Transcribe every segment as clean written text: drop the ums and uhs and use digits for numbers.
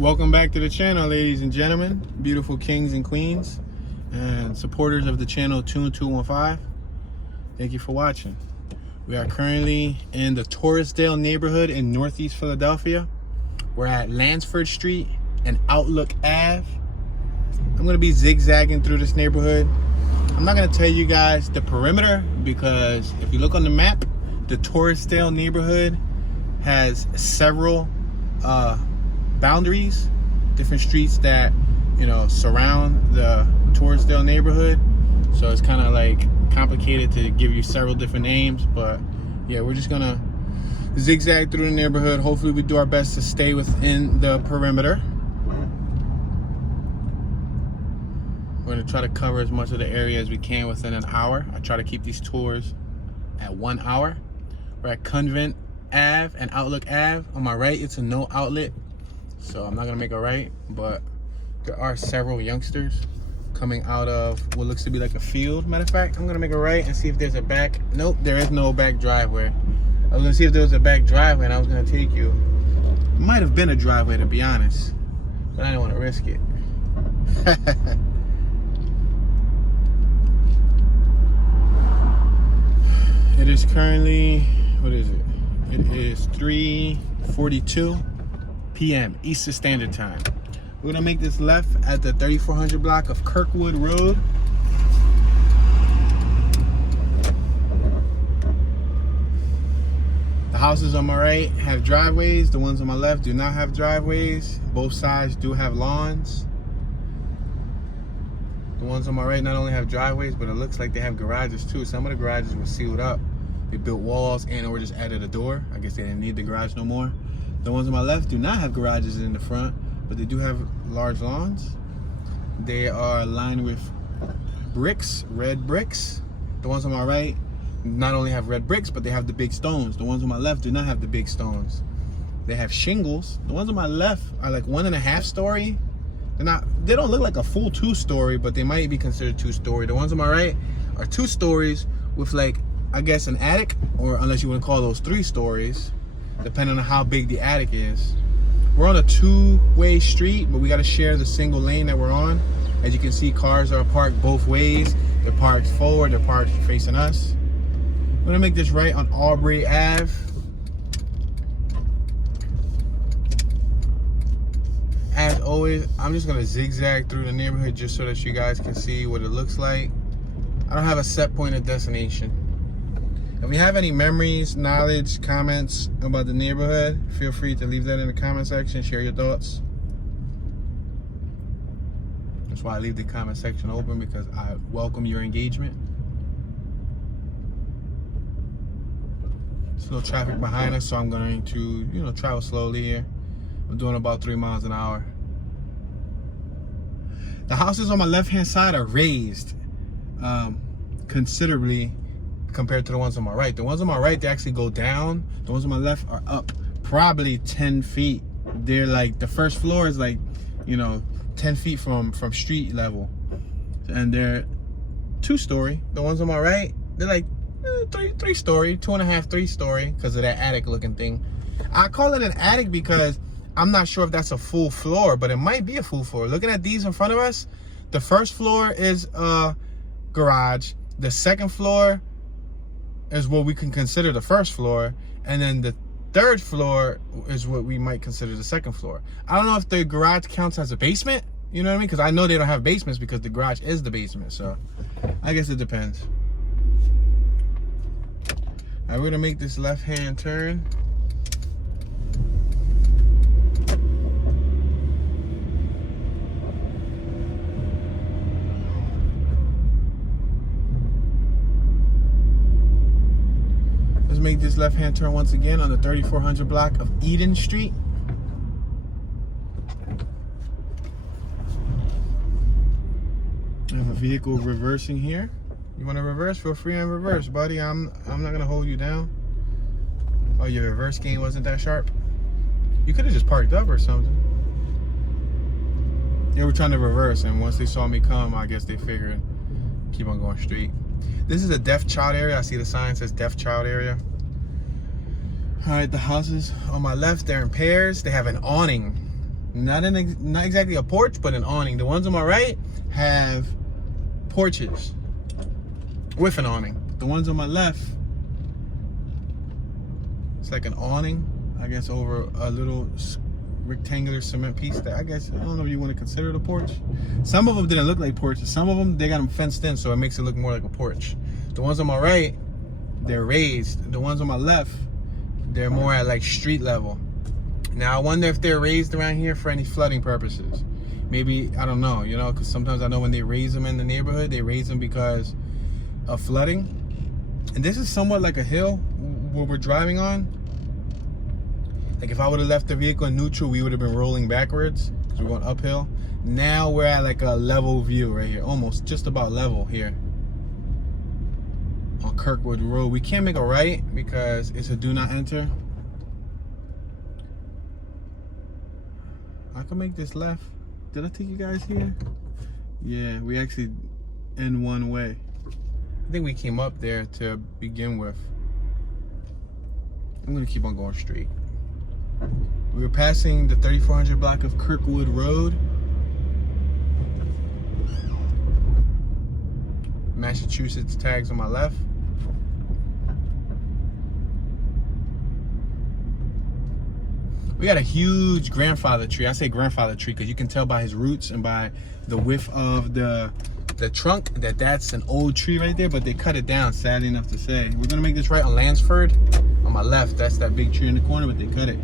Welcome back to the channel, ladies and gentlemen, beautiful kings and queens, and supporters of the channel Tune 215. Thank you for watching. We are currently in the Torresdale neighborhood in Northeast Philadelphia. We're at Lansford Street and Outlook Ave. I'm going to be zigzagging through this neighborhood. I'm not going to tell you guys the perimeter because if you look on the map, the Torresdale neighborhood has several boundaries, different streets that, you know, surround the Torresdale neighborhood. So it's kind of like complicated to give you several different names, but yeah, we're just gonna zigzag through the neighborhood. Hopefully we do our best to stay within the perimeter. We're gonna try to cover as much of the area as we can within an hour. I try to keep these tours at 1 hour. We're at Convent Ave and Outlook Ave. On my right, it's a no outlet, so I'm not gonna make a right, but there are several youngsters coming out of what looks to be like a field. Matter of fact, I'm gonna make a right and see if there's a back. Nope, there is no back driveway. I was gonna see if there was a back driveway and I was gonna take you. Might have been a driveway, to be honest, but I didn't want to risk it. It is currently, what is it? It is 3:42 p.m. Eastern Standard Time. We're gonna make this left at the 3400 block of Kirkwood Road. The houses on my right have driveways. The ones on my left do not have driveways. Both sides do have lawns. The ones on my right not only have driveways, but it looks like they have garages too. Some of the garages were sealed up. They built walls and or just added a door. I guess they didn't need the garage no more. The ones on my left do not have garages in the front, but they do have large lawns. They are lined with bricks, red bricks. The ones on my right not only have red bricks, but they have the big stones. The ones on my left do not have the big stones. They have shingles. The ones on my left are like 1.5 story. They don't look like a full 2-story, but they might be considered 2-story. The ones on my right are 2 stories with, like, I guess an attic, or unless you want to call those 3 stories, depending on how big the attic is. We're on a 2-way street, but we got to share the single lane that we're on. As you can see, cars are parked both ways. They're parked forward, they're parked facing us. We're gonna make this right on Aubrey Ave. As always, I'm just gonna zigzag through the neighborhood just so that you guys can see what it looks like. I don't have a set point of destination. If you have any memories, knowledge, comments about the neighborhood, feel free to leave that in the comment section. Share your thoughts. That's why I leave the comment section open, because I welcome your engagement. There's a little traffic behind us, so I'm going to, you know, travel slowly here. I'm doing about 3 miles an hour. The houses on my left-hand side are raised considerably compared to the ones on my right. The ones on my right, they actually go down. The ones on my left are up probably 10 feet. They're like, the first floor is like, you know, 10 feet from street level. And they're 2-story. The ones on my right, they're like 3-story, 2.5, 3-story, because of that attic looking thing. I call it an attic because I'm not sure if that's a full floor, but it might be a full floor. Looking at these in front of us, the first floor is a garage. The second floor is what we can consider the first floor, and then the third floor is what we might consider the second floor. I don't know if the garage counts as a basement, you know what I mean? Because I know they don't have basements because the garage is the basement, so I guess it depends. All right, we're gonna make this left-hand turn. Make this left-hand turn once again on the 3400 block of Eden Street. I have a vehicle reversing here. You want to reverse? Feel free and reverse, buddy. I'm not gonna hold you down. Oh, your reverse game wasn't that sharp? You could have just parked up or something. They were trying to reverse, and once they saw me come, I guess they figured keep on going straight. This is a deaf child area. I see the sign says deaf child area. All right, the houses on my left, they're in pairs. They have an awning Not exactly a porch, but an awning. The ones on my right have porches with an awning. The ones on my left, it's like an awning, I guess, over a little rectangular cement piece that I guess, I don't know if you want to consider it a porch. Some of them didn't look like porches. Some of them, they got them fenced in, so it makes it look more like a porch. The ones on my right, they're raised. The ones on my left, they're more at like street level. Now, I wonder if they're raised around here for any flooding purposes. Maybe, I don't know, you know, because sometimes I know when they raise them in the neighborhood, they raise them because of flooding. And this is somewhat like a hill where we're driving on. Like if I would have left the vehicle in neutral, we would have been rolling backwards because we're going uphill. Now we're at like a level view right here, almost just about level here on Kirkwood Road. We can't make a right because it's a do not enter. I can make this left. Did I take you guys here? Yeah, we actually end one way. I think we came up there to begin with. I'm gonna keep on going straight. We were passing the 3400 block of Kirkwood Road. Massachusetts tags on my left. We got a huge grandfather tree. I say grandfather tree because you can tell by his roots and by the width of the trunk that that's an old tree right there, but they cut it down, sad enough to say. We're gonna make this right on Lansford. On my left, that's that big tree in the corner, but they cut it.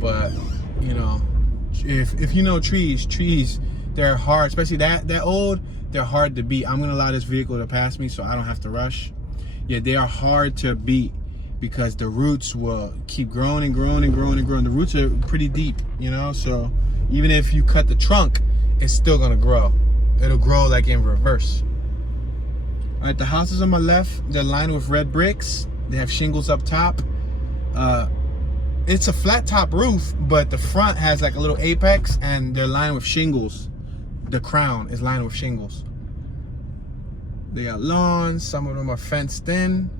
But, you know, if you know trees, they're hard, especially that old, they're hard to beat. I'm gonna allow this vehicle to pass me so I don't have to rush. Yeah, they are hard to beat because the roots will keep growing and growing and growing and growing. The roots are pretty deep, you know, so even if you cut the trunk, it's still gonna grow. It'll grow like in reverse. All right, the houses on my left, they're lined with red bricks. They have shingles up top. It's a flat top roof, but the front has like a little apex and they're lined with shingles. The crown is lined with shingles. They got lawns. Some of them are fenced in.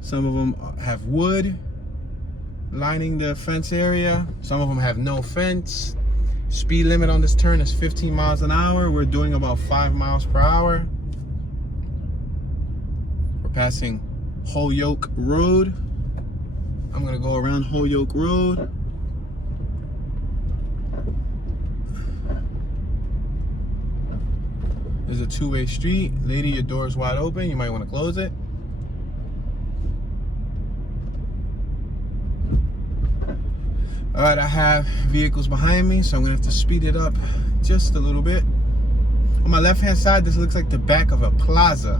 Some of them have wood lining the fence area. Some of them have no fence. Speed limit on this turn is 15 miles an hour. We're doing about 5 miles per hour. We're passing Holyoke Road. I'm gonna go around Holyoke Road. There's a two-way street. Lady, your door is wide open. You might want to close it. All right, I have vehicles behind me, so I'm gonna have to speed it up just a little bit. On my left-hand side, this looks like the back of a plaza.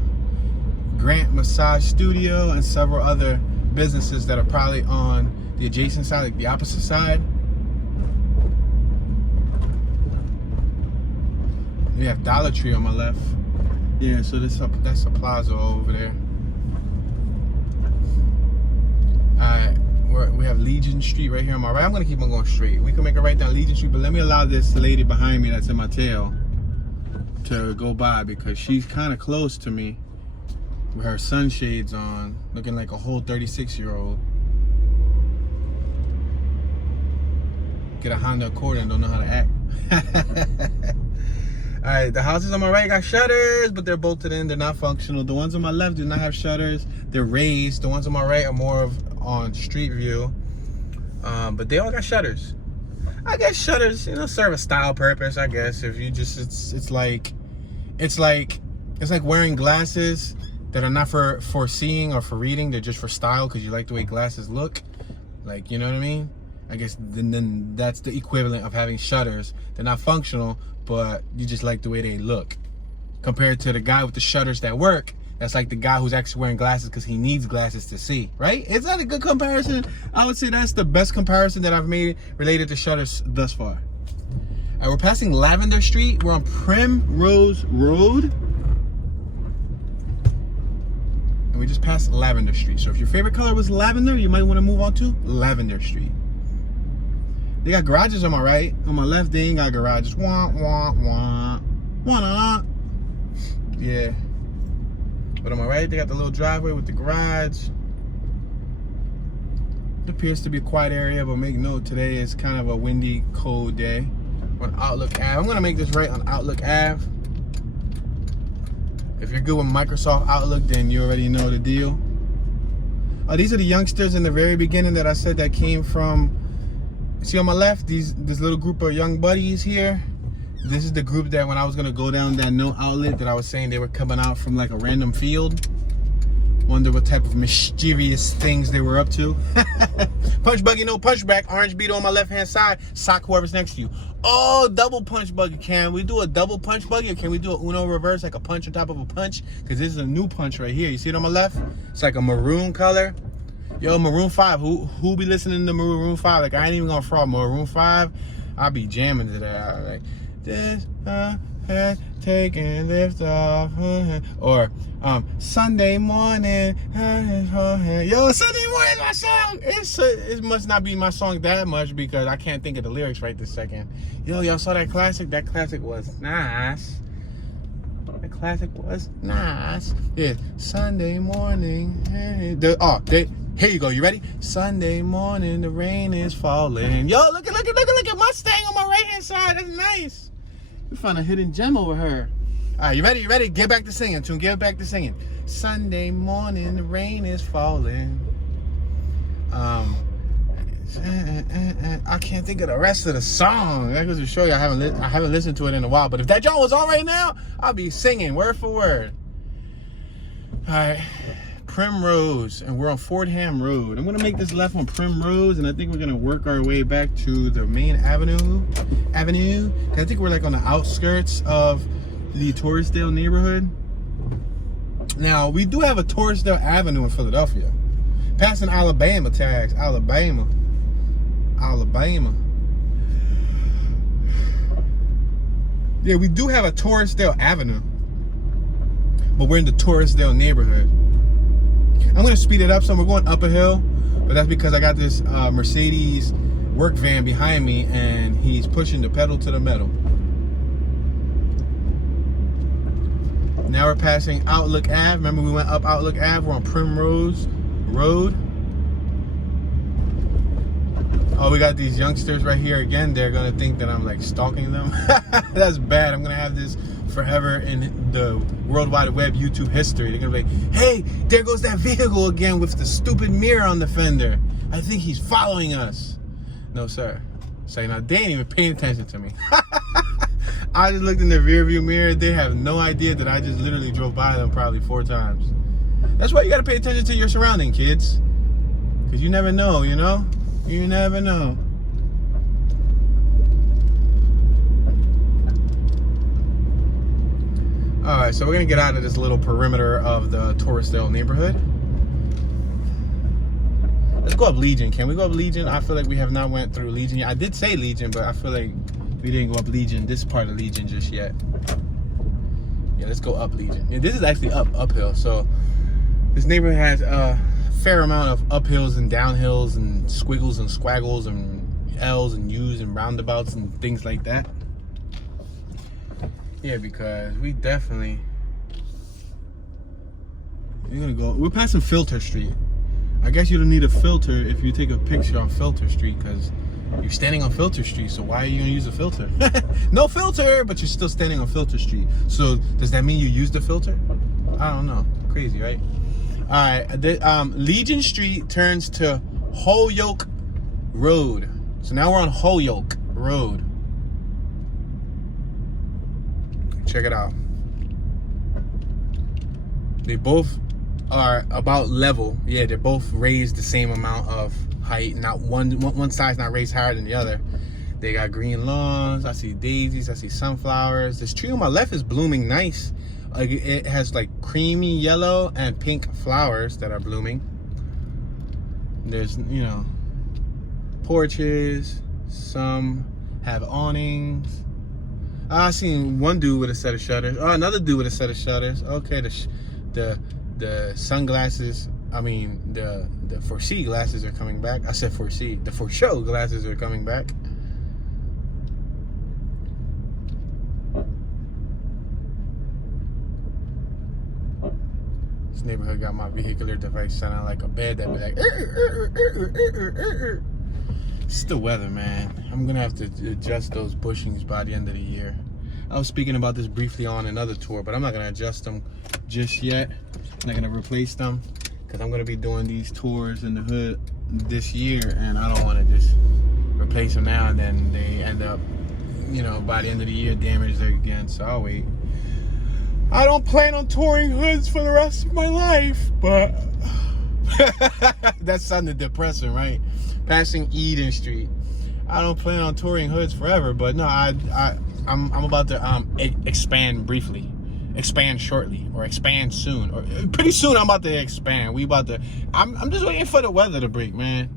Grant Massage Studio and several other businesses that are probably on the adjacent side, like the opposite side. We have Dollar Tree on my left. Yeah, so that's a plaza over there. Alright, we have Legion Street right here on my right. I'm gonna keep on going straight. We can make a right down Legion Street, but let me allow this lady behind me that's in my tail to go by because she's kind of close to me with her sunshades on, looking like a whole 36-year-old. Get a Honda Accord and don't know how to act. All right, the houses on my right got shutters, but they're bolted in. They're not functional. The ones on my left do not have shutters. They're raised. The ones on my right are more of on street view, but they all got shutters. I guess shutters, you know, serve a style purpose. I guess if you just, it's like wearing glasses that are not for seeing or for reading. They're just for style because you like the way glasses look. Like, you know what I mean? I guess then that's the equivalent of having shutters. They're not functional, but you just like the way they look. Compared to the guy with the shutters that work, that's like the guy who's actually wearing glasses because he needs glasses to see, right? Is that a good comparison? I would say that's the best comparison that I've made related to shutters thus far. All right, we're passing Lavender Street. We're on Primrose Road. And we just passed Lavender Street. So if your favorite color was lavender, you might want to move on to Lavender Street. They got garages on my right. On my left, they ain't got garages. Wah, wah, wah. Wah, yeah. But on my right, they got the little driveway with the garage. It appears to be a quiet area, but make note, today is kind of a windy, cold day. On Outlook Ave. I'm gonna make this right on Outlook Ave. If you're good with Microsoft Outlook, then you already know the deal. These are the youngsters in the very beginning that I said that came from, see on my left, this little group of young buddies here. This is the group that when I was gonna go down that no outlet that I was saying they were coming out from like a random field. Wonder what type of mischievous things they were up to. Punch buggy, no punch back. Orange beetle on my left hand side. Sock whoever's next to you. Oh, double punch buggy. Can we do a double punch buggy, or can we do a Uno reverse, like a punch on top of a punch? Because this is a new punch right here. You see it on my left? It's like a maroon color. Yo, Maroon 5. Who be listening to Maroon 5? Like, I ain't even gonna fraud. Maroon 5, I'll be jamming to that. Like, this head take and lift off, or Sunday morning. Yo, Sunday morning is my song. It must not be my song that much because I can't think of the lyrics right this second. Yo, y'all saw that classic? That classic was nice. That classic was nice. Yeah, Sunday morning. Here you go. You ready? Sunday morning, the rain is falling. Yo, look at Mustang on my right hand side. That's nice. We found a hidden gem over here. All right, you ready? You ready? Get back to singing, Tune. Get back to singing. Sunday morning, the rain is falling. I can't think of the rest of the song. That goes to show you I haven't listened to it in a while. But if that John was on right now, I'll be singing word for word. All right, Primrose, and we're on Fordham Road. I'm gonna make this left on Primrose, and I think we're gonna work our way back to the main avenue. I think we're like on the outskirts of the Torresdale neighborhood. Now, we do have a Torresdale Avenue in Philadelphia. Passing Alabama tags. Alabama. Yeah, we do have a Torresdale Avenue. But we're in the Torresdale neighborhood. I'm going to speed it up some. We're going up a hill. But that's because I got this Mercedes work van behind me. And he's pushing the pedal to the metal. Now we're passing Outlook Ave. Remember we went up Outlook Ave. We're on Primrose Road. Oh, we got these youngsters right here again. They're gonna think that I'm like stalking them. That's bad. I'm gonna have this forever in the World Wide Web YouTube history. They're gonna be like, hey, there goes that vehicle again with the stupid mirror on the fender. I think he's following us. No, sir. Say, now they ain't even paying attention to me. I just looked in the rear view mirror. They have no idea that I just literally drove by them probably 4 times. That's why you gotta pay attention to your surroundings, kids. Because you never know, you know? You never know. Alright, so we're gonna get out of this little perimeter of the Torresdale neighborhood. Let's go up Legion. Can we go up Legion? I feel like we have not went through Legion. I did say Legion, but I feel like we didn't go up Legion, this part of Legion just yet. Yeah, let's go up Legion. Yeah, this is actually uphill. So this neighborhood has a fair amount of uphills and downhills and squiggles and squaggles and L's and U's and roundabouts and things like that. Yeah, because we definitely, we're passing Filter Street. I guess you don't need a filter if you take a picture on Filter Street because you're standing on Filter Street, so why are you gonna use a filter? No filter, but you're still standing on Filter Street. So does that mean you used the filter? I don't know. Crazy, right? All right. Legion Street turns to Holyoke Road. So now we're on Holyoke Road. Check it out. They both are about level. Yeah, they're both raised the same amount of height. Not one side's not raised higher than the other. They got green lawns. I see daisies. I see sunflowers. This tree on my left is blooming nice. Like it has like creamy yellow and pink flowers that are blooming. There's, you know, porches. Some have awnings. I seen one dude with a set of shutters. Oh, another dude with a set of shutters. Okay, the sunglasses. I mean, the foresee glasses are coming back. I said foresee. The for show glasses are coming back. This neighborhood got my vehicular device sounding like a bed that be like, It's the weather, man. I'm gonna have to adjust those bushings by the end of the year. I was speaking about this briefly on another tour, but I'm not gonna adjust them just yet. I'm not gonna replace them because I'm gonna be doing these tours in the hood this year, and I don't want to just replace them now and then they end up, you know, by the end of the year damaged again. So I'll wait. I don't plan on touring hoods for the rest of my life, but that sounded depressing, right? Passing Eden Street. I don't plan on touring hoods forever, but no, I'm about to expand briefly, expand shortly, or expand soon, or pretty soon. I'm about to expand. I'm just waiting for the weather to break, man.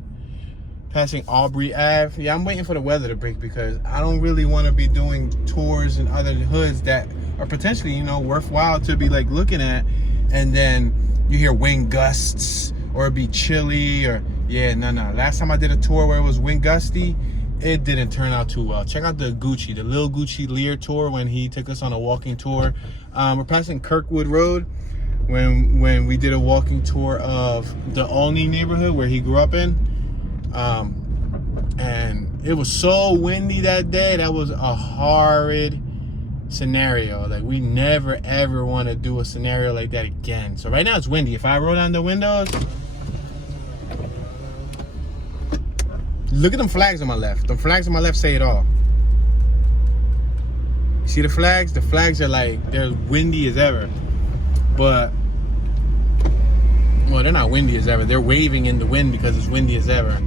Passing Aubrey Ave. Yeah, I'm waiting for the weather to break because I don't really want to be doing tours in other hoods that are potentially, you know, worthwhile to be like looking at, and then you hear wind gusts or it be chilly, or no. Last time I did a tour where it was wind gusty, it didn't turn out too well. Check out the Lil Gucci Lear tour when he took us on a walking tour. We're passing Kirkwood Road when we did a walking tour of the Olney neighborhood where he grew up in. And it was so windy that day. That was a horrid scenario. Like, we never ever want to do a scenario like that again. So right now it's windy. If I roll down the windows, look at them flags on my left. The flags on my left say it all. You see the flags? The flags are like, they're windy as ever. But, well, they're not windy as ever. They're waving in the wind because it's windy as ever.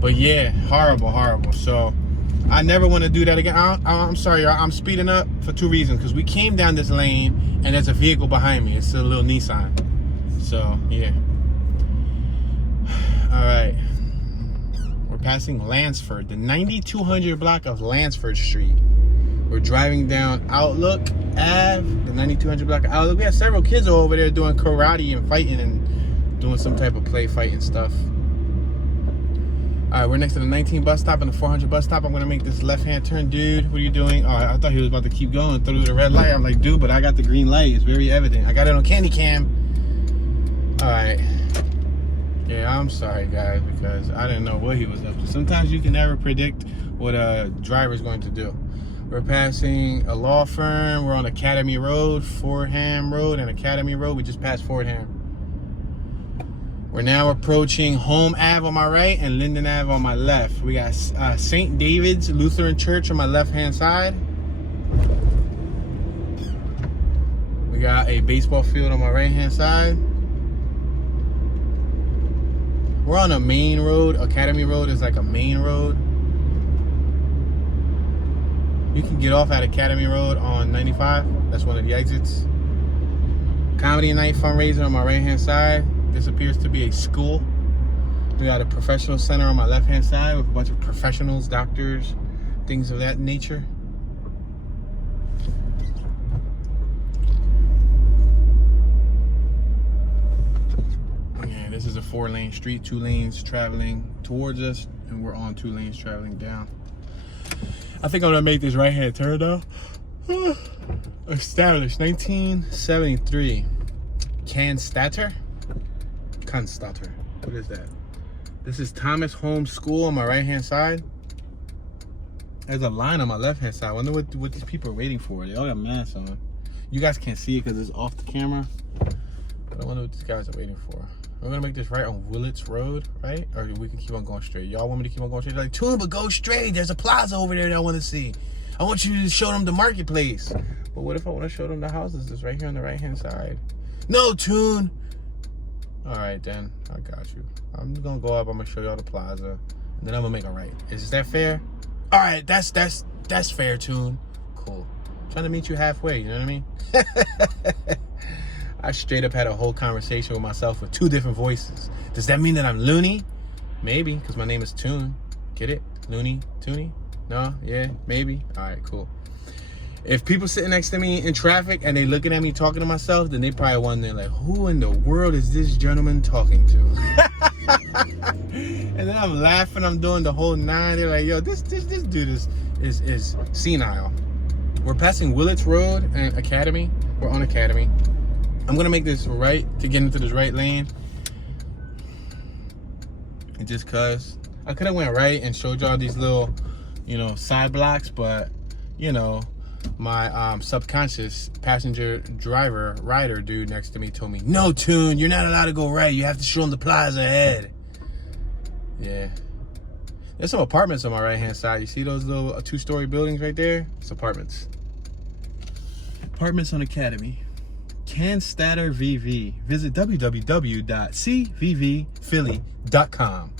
But yeah, horrible. So I never want to do that again. I'm sorry, I'm speeding up for two reasons. Because we came down this lane and there's a vehicle behind me. It's a little Nissan. So yeah. All right. We're passing Lansford, the 9200 block of Lansford Street. We're driving down Outlook Ave, the 9200 block of Outlook. We have several kids over there doing karate and fighting and doing some type of play fighting stuff. All right, we're next to the 19 bus stop and the 400 bus stop. I'm gonna make this left-hand turn. Dude, what are you doing? Oh, I thought he was about to keep going through the red light. I'm like, dude, but I got the green light. It's very evident. I got it on candy cam. All right. Yeah, I'm sorry, guys, because I didn't know what he was up to. Sometimes you can never predict what a driver's going to do. We're passing a law firm. We're on Academy Road, Fordham Road, and Academy Road. We just passed Fordham. We're now approaching Holme Ave on my right and Linden Ave on my left. We got St. David's Lutheran Church on my left-hand side. We got a baseball field on my right-hand side. We're on a main road. Academy Road is like a main road. You can get off at Academy Road on 95. That's one of the exits. Comedy Night fundraiser on my right-hand side. This appears to be a school. We got a professional center on my left-hand side with a bunch of professionals, doctors, things of that nature. Yeah, this is a 4-lane street, 2 lanes traveling towards us, and we're on 2 lanes traveling down. I think I'm gonna make this right-hand turn now. Established 1973. Cannstatter. What is that? This is Thomas Holmes School on my right-hand side. There's a line on my left-hand side. I wonder what these people are waiting for. They all got masks on. You guys can't see it because it's off the camera. But I wonder what these guys are waiting for. We're gonna make this right on Willits Road, right? Or we can keep on going straight. Y'all want me to keep on going straight? They're like, Tune, but go straight. There's a plaza over there that I want to see. I want you to show them the marketplace. But what if I want to show them the houses that's right here on the right-hand side? No, Tune. All right, then. I got you. I'm gonna go up. I'm gonna show y'all the plaza, and then I'm gonna make a right. Is that fair? All right, that's fair, Tune. Cool. Trying to meet you halfway. You know what I mean? I straight up had a whole conversation with myself with 2 different voices. Does that mean that I'm loony? Maybe, because my name is Tune. Get it? Loony, Toony? No? Yeah? Maybe? All right, cool. If people sitting next to me in traffic and they looking at me talking to myself, then they probably wondering like, who in the world is this gentleman talking to? And then I'm laughing, I'm doing the whole 9. They're like, yo, this dude is senile. We're passing Willits Road and Academy. We're on Academy. I'm gonna make this right to get into this right lane. And just cause I could have went right and showed y'all these little, you know, side blocks, but you know, my subconscious passenger driver rider dude next to me told me, no, Tune, you're not allowed to go right. You have to show them the plaza ahead. Yeah. There's some apartments on my right hand side. You see those little 2-story buildings right there? It's apartments. Apartments on Academy. Canstatter VV. Visit www.cvvphilly.com.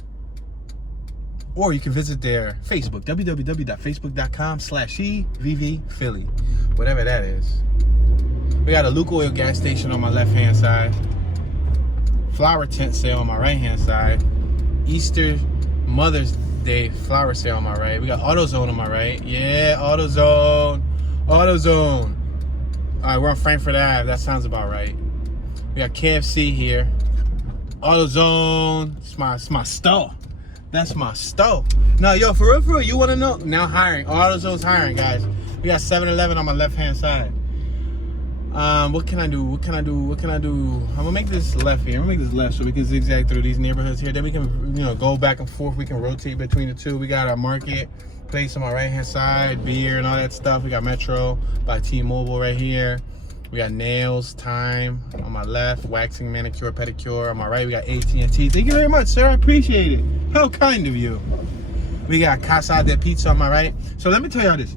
Or you can visit their Facebook, www.facebook.com/cvvphilly. Whatever that is. We got a Luke Oil gas station on my left-hand side. Flower tent sale on my right-hand side. Easter Mother's Day flower sale on my right. We got AutoZone on my right. Yeah, AutoZone. AutoZone. All right, we're on Frankfurt Ave. That sounds about right. We got KFC here. AutoZone. It's my store. That's my store. No, yo, for real, you want to know? Now hiring. AutoZone's hiring, guys. We got 7-Eleven on my left-hand side. What can I do? I'm gonna make this left here. I'm gonna make this left so we can zigzag through these neighborhoods here. Then we can, you know, go back and forth. We can rotate between the two. We got our market place on my right-hand side, beer and all that stuff. We got Metro by T-Mobile right here. We got Nails Time on my left, waxing, manicure, pedicure. On my right, we got AT&T. Thank you very much, sir. I appreciate it. How kind of you. We got Casa de Pizza on my right. So let me tell y'all this.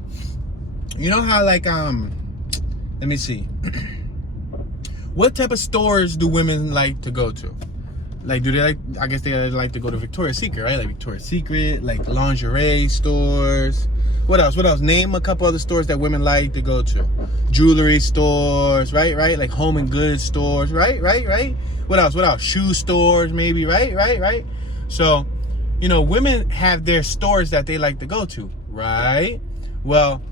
You know how, like, let me see. What type of stores do women like to go to? Like, do they like, I guess they like to go to Victoria's Secret, right? Like Victoria's Secret, like lingerie stores. What else? Name a couple other stores that women like to go to. Jewelry stores, right? Like home and goods stores, right? What else? Shoe stores, maybe, right? So, you know, women have their stores that they like to go to, right? Well,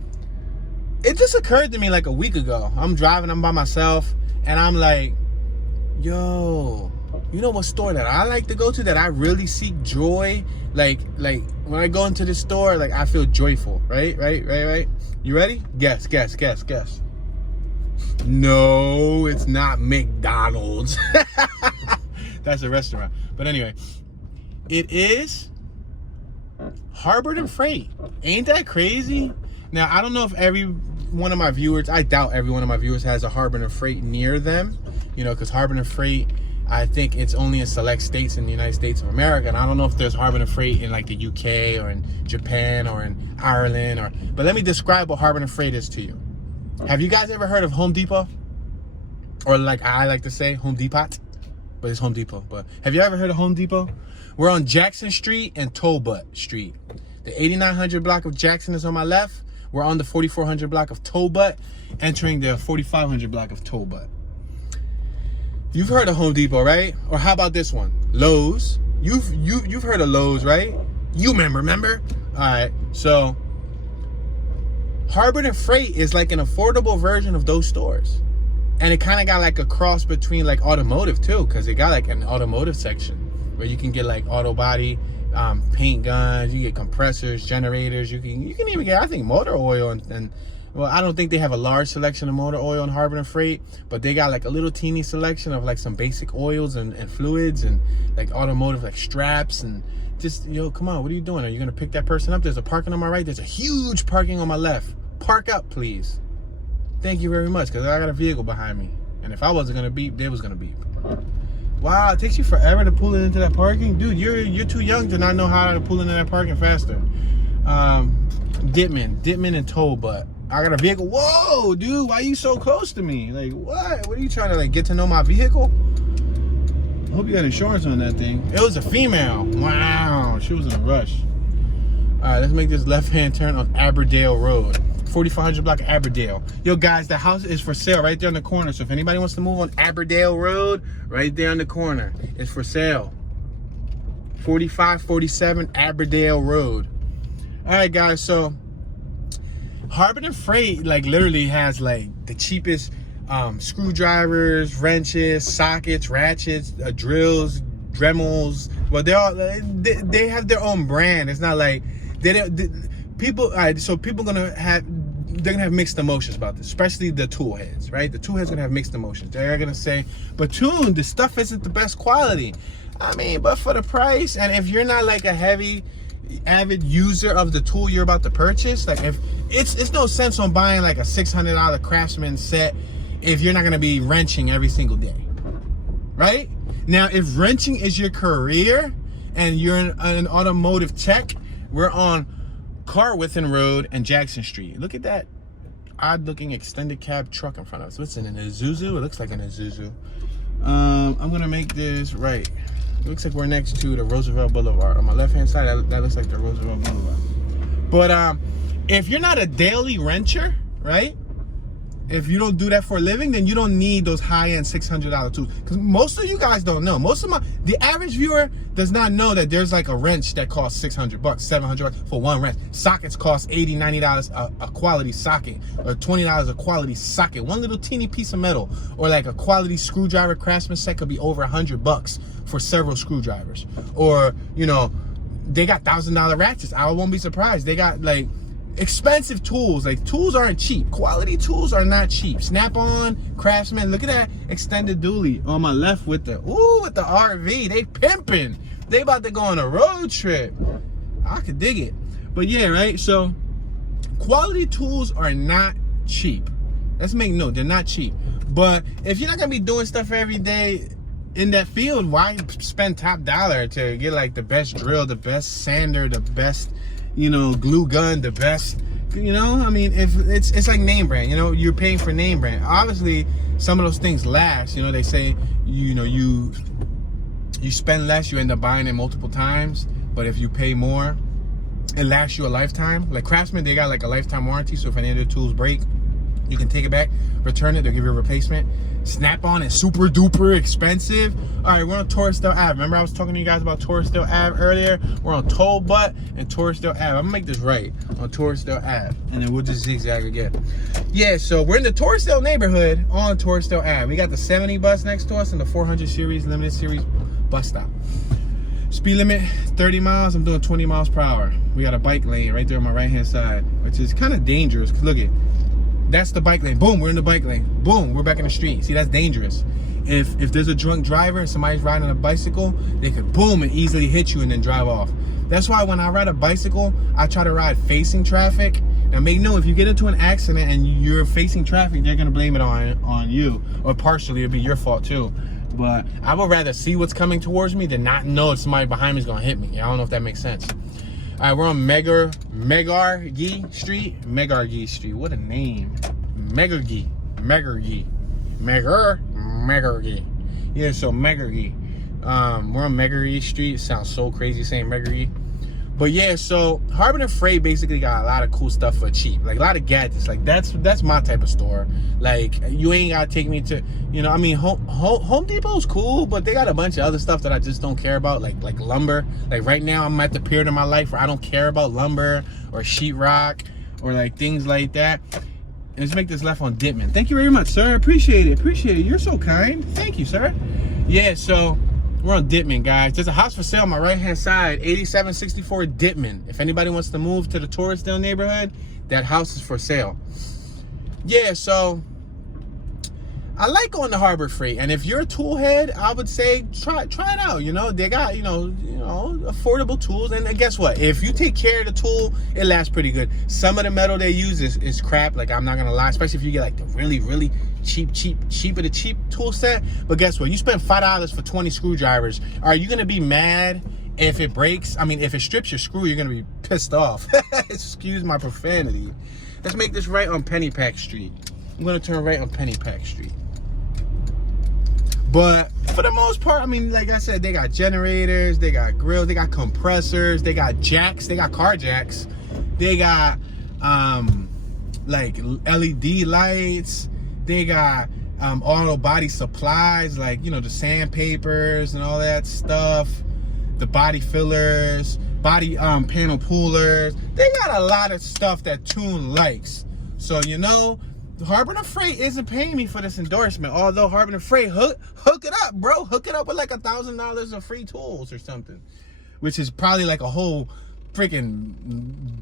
it just occurred to me like a week ago. I'm driving, I'm by myself, and I'm like, yo, you know what store that I like to go to that I really seek joy? Like when I go into the store, like I feel joyful, right? You ready? Guess. No, it's not McDonald's. That's a restaurant. But anyway, it is Harbor and Freight. Ain't that crazy? Now, I don't know if every one of my viewers, I doubt every one of my viewers has a Harbor and Freight near them, you know, because Harbor and Freight, I think it's only in select states in the United States of America, and I don't know if there's Harbor and Freight in like the UK or in Japan or in Ireland, but let me describe what Harbor and Freight is to you. Have you guys ever heard of Home Depot? Or like I like to say, Home Depot, but it's Home Depot. But have you ever heard of Home Depot? We're on Jackson Street and Tollbutt Street. The 8900 block of Jackson is on my left. We're on the 4400 block of Tollbutt, entering the 4500 block of Tollbutt. You've heard of Home Depot, right? Or how about this one? Lowe's. You've heard of Lowe's, right? You remember? All right. So Harbor and Freight is like an affordable version of those stores. And it kind of got like a cross between like automotive too, because it got like an automotive section where you can get like auto body, paint guns, you get compressors, generators, you can even get, I think, motor oil and well, I don't think they have a large selection of motor oil in Harbor and Freight, but they got like a little teeny selection of like some basic oils and fluids and like automotive like straps and just, yo, come on, what are you doing? Are you gonna pick that person up? There's a parking on my right, there's a huge parking on my left. Park up, please. Thank you very much, because I got a vehicle behind me. And if I wasn't gonna beep, they was gonna beep. Wow, it takes you forever to pull it into that parking? Dude, you're too young to not know how to pull into that parking faster. Ditman and Tollbutt. I got a vehicle. Whoa, dude, why are you so close to me? Like, what? What are you trying to, like, get to know my vehicle? I hope you got insurance on that thing. It was a female. Wow, she was in a rush. All right, let's make this left-hand turn on Aberdale Road. 4500 block of Aberdale. Yo, guys, the house is for sale right there in the corner. So if anybody wants to move on Aberdale Road, right there in the corner, it's for sale. 4547 Aberdale Road. All right, guys, so Harbor and Freight like literally has like the cheapest screwdrivers, wrenches, sockets, ratchets, drills, Dremels. Well, they have their own brand. It's not like people. All right, so people gonna have they're gonna have mixed emotions about this, especially the tool heads, right? The tool heads gonna have mixed emotions. They're gonna say, but Tune, the stuff isn't the best quality. I mean, but for the price, and if you're not like a heavy avid user of the tool you're about to purchase, like if it's no sense on buying like a $600 Craftsman set if you're not gonna be wrenching every single day, right? Now, if wrenching is your career and you're an automotive tech, we're on Carwithen Road and Jackson Street. Look at that odd looking extended cab truck in front of us. What's in an Isuzu? It looks like an Isuzu. I'm gonna make this right. It looks like we're next to the Roosevelt Boulevard. On my left hand side, that looks like the Roosevelt Boulevard. But if you're not a daily wrencher, right? If you don't do that for a living, then you don't need those high-end $600 tools. Because most of you guys don't know. The average viewer does not know that there's like a wrench that costs $600, $700 for one wrench. Sockets cost $80, $90 a quality socket, or $20 a quality socket. One little teeny piece of metal, or like a quality screwdriver Craftsman set could be over $100 for several screwdrivers. Or, you know, they got $1,000 ratchets. I won't be surprised. They got like expensive tools. Like, tools aren't cheap. Quality tools are not cheap. Snap-on, Craftsman. Look at that extended dually on my left with the RV. They pimping. They about to go on a road trip. I could dig it. But yeah, right? So quality tools are not cheap. Let's make note, they're not cheap. But if you're not gonna be doing stuff every day in that field, why spend top dollar to get like the best drill, the best sander, the best, you know, glue gun, the best, you know? I mean, if it's like name brand, you know, you're paying for name brand. Obviously, some of those things last. You know, they say, you know, you spend less, you end up buying it multiple times. But if you pay more, it lasts you a lifetime. Like Craftsman, they got like a lifetime warranty. So if any of their tools break, you can take it back, return it, they'll give you a replacement. Snap-on is super duper expensive. All right, we're on Torresdale Ave. Remember I was talking to you guys about Torresdale Ave earlier? We're on Toll Butt and Torresdale Ave. I'm gonna make this right, on Torresdale Ave, and then we'll just zigzag again. Yeah, so we're in the Torresdale neighborhood on Torresdale Ave. We got the 70 bus next to us and the 400 series, limited series bus stop. Speed limit 30 miles, I'm doing 20 miles per hour. We got a bike lane right there on my right-hand side, which is kind of dangerous. Look at, that's the bike lane. Boom, we're in the bike lane. Boom, we're back in the street. See, that's dangerous. If there's a drunk driver and somebody's riding a bicycle, they could boom and easily hit you and then drive off. That's why when I ride a bicycle, I try to ride facing traffic. Now make note, if you get into an accident and you're facing traffic, they're gonna blame it on you, or partially it'll be your fault too. But I would rather see what's coming towards me than not know if somebody behind me is gonna hit me. I don't know if that makes sense. All right, we're on Megargee Street. What a name. Megargee. Yeah, so Megargee. We're on Megargee Street. Sounds so crazy saying Megargee. But yeah, so Harbin and Freight basically got a lot of cool stuff for cheap. Like a lot of gadgets. Like that's my type of store. Like you ain't gotta take me to, you know, I mean Home Depot's cool, but they got a bunch of other stuff that I just don't care about, like lumber. Like right now I'm at the period in my life where I don't care about lumber or sheetrock or like things like that. And let's make this left on Dittman. Thank you very much, sir. Appreciate it. You're so kind. Thank you, sir. Yeah, so we're on Dittman, guys. There's a house for sale on my right-hand side, 8764 Dittman. If anybody wants to move to the Torresdale neighborhood, that house is for sale. Yeah, so I like going to Harbor Freight, and if you're a tool head, I would say try it out. You know, they got, you know, affordable tools, and guess what? If you take care of the tool, it lasts pretty good. Some of the metal they use is crap. Like, I'm not gonna lie, especially if you get like the really cheap tool set. But guess what? You spend $5 for 20 screwdrivers. Are you gonna be mad if it breaks? I mean, if it strips your screw, you're gonna be pissed off. Excuse my profanity. Let's make this right on Pennypack Street. I'm gonna turn right on Pennypack Street. But for the most part, I mean, like I said, they got generators, they got grills, they got compressors, they got jacks, they got car jacks, they got like LED lights, they got auto body supplies, like, you know, the sandpapers and all that stuff, the body fillers, body panel pullers. They got a lot of stuff that Tune likes. So, you know, Harbin and Freight isn't paying me for this endorsement, although Harbin and Freight, hook it up, bro. Hook it up with like $1,000 of free tools or something, which is probably like a whole freaking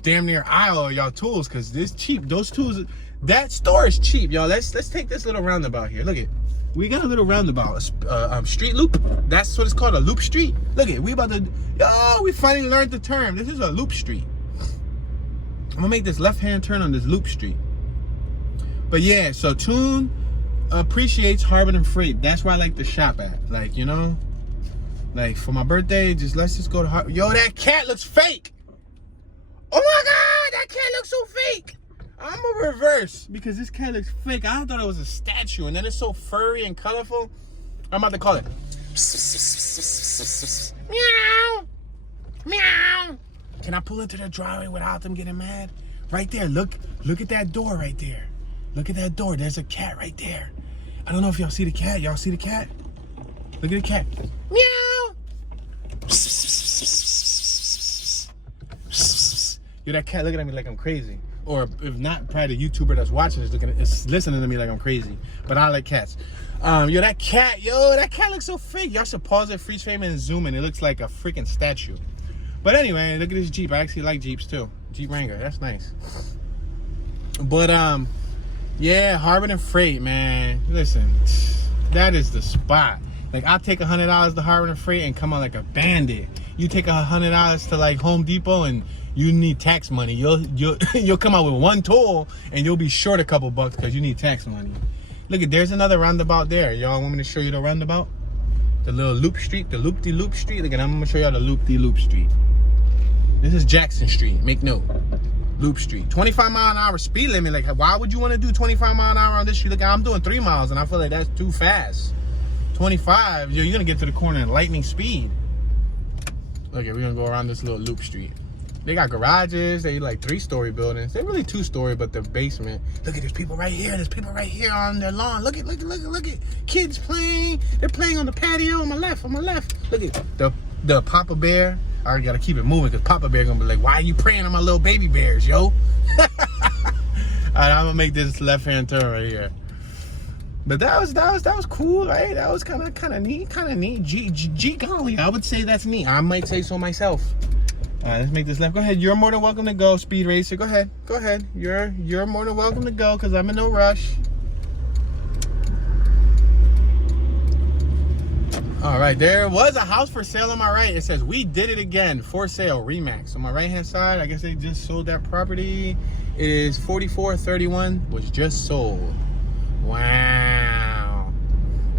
damn near aisle of y'all tools, because this cheap. Those tools, that store is cheap, y'all. Let's take this little roundabout here. Look at, we got a little roundabout, street loop. That's what it's called, a loop street. Look at, we about to, yo, we finally learned the term. This is a loop street. I'm gonna make this left-hand turn on this loop street. But yeah, so Tune appreciates Harbor and Freight. That's where I like to shop at. Like, you know, like for my birthday, let's just go to Harbor. Yo, that cat looks fake. Oh my God, that cat looks so fake. I'm gonna reverse because this cat looks fake. I thought it was a statue, and then it's so furry and colorful. I'm about to call it. Meow, meow. Can I pull into the driveway without them getting mad? Right there, look at that door right there. Look at that door. There's a cat right there. I don't know if y'all see the cat. Y'all see the cat? Look at the cat. Meow. Yo, that cat looking at me like I'm crazy. Or if not, probably the YouTuber that's watching is listening to me like I'm crazy. But I like cats. Yo, that cat looks so fake. Y'all should pause it, freeze frame, and zoom in. It looks like a freaking statue. But anyway, look at this Jeep. I actually like Jeeps too. Jeep Wrangler, that's nice. But yeah, Harbor and Freight, man. Listen, that is the spot. Like, I'll take $100 to Harbor and Freight and come out like a bandit. You take $100 to like Home Depot and you need tax money. You'll come out with one tool and you'll be short a couple bucks because you need tax money. Look at, there's another roundabout there. Y'all want me to show you the roundabout? The little loop street, the loop-de-loop street. Look at, I'm gonna show y'all the loop-de-loop street. This is Jackson Street, make note. Loop Street. 25 mile an hour speed limit. Like, why would you want to do 25 mile an hour on this street? Look, I'm doing 3 miles and I feel like that's too fast. 25, you're gonna get to the corner at lightning speed. Okay, we're gonna go around this little loop street. They got garages, they like 3-story buildings. They're really 2-story, but the basement. Look at, there's people right here. There's people right here on their lawn. Look at kids playing. They're playing on the patio on my left, Look at the Papa Bear. I already gotta keep it moving because Papa Bear gonna be like, why are you preying on my little baby bears, yo? All right, I'm gonna make this left-hand turn right here. But that was cool, right? That was kind of neat. Gee golly, I would say that's neat. I might say so myself. All right, let's make this left. Go ahead. You're more than welcome to go, Speed Racer. Go ahead. You're more than welcome to go because I'm in no rush. All right, there was a house for sale on my right. It says, we did it again, for sale, Remax. On my right-hand side, I guess they just sold that property. It is 4431, was just sold. Wow.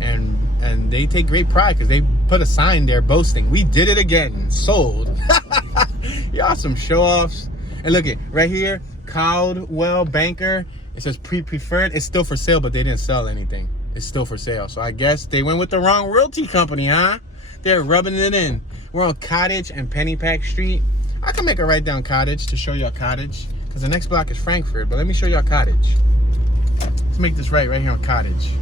And they take great pride because they put a sign there boasting, we did it again, sold. Y'all some show-offs. And look at, right here, Caldwell Banker. It says preferred. It's still for sale, but they didn't sell anything. It's still for sale. So I guess they went with the wrong realty company, huh? They're rubbing it in. We're on Cottage and Pennypack Street. I can make a right down Cottage to show y'all Cottage because the next block is Frankfurt, but let me show y'all Cottage. Let's make this right here on Cottage.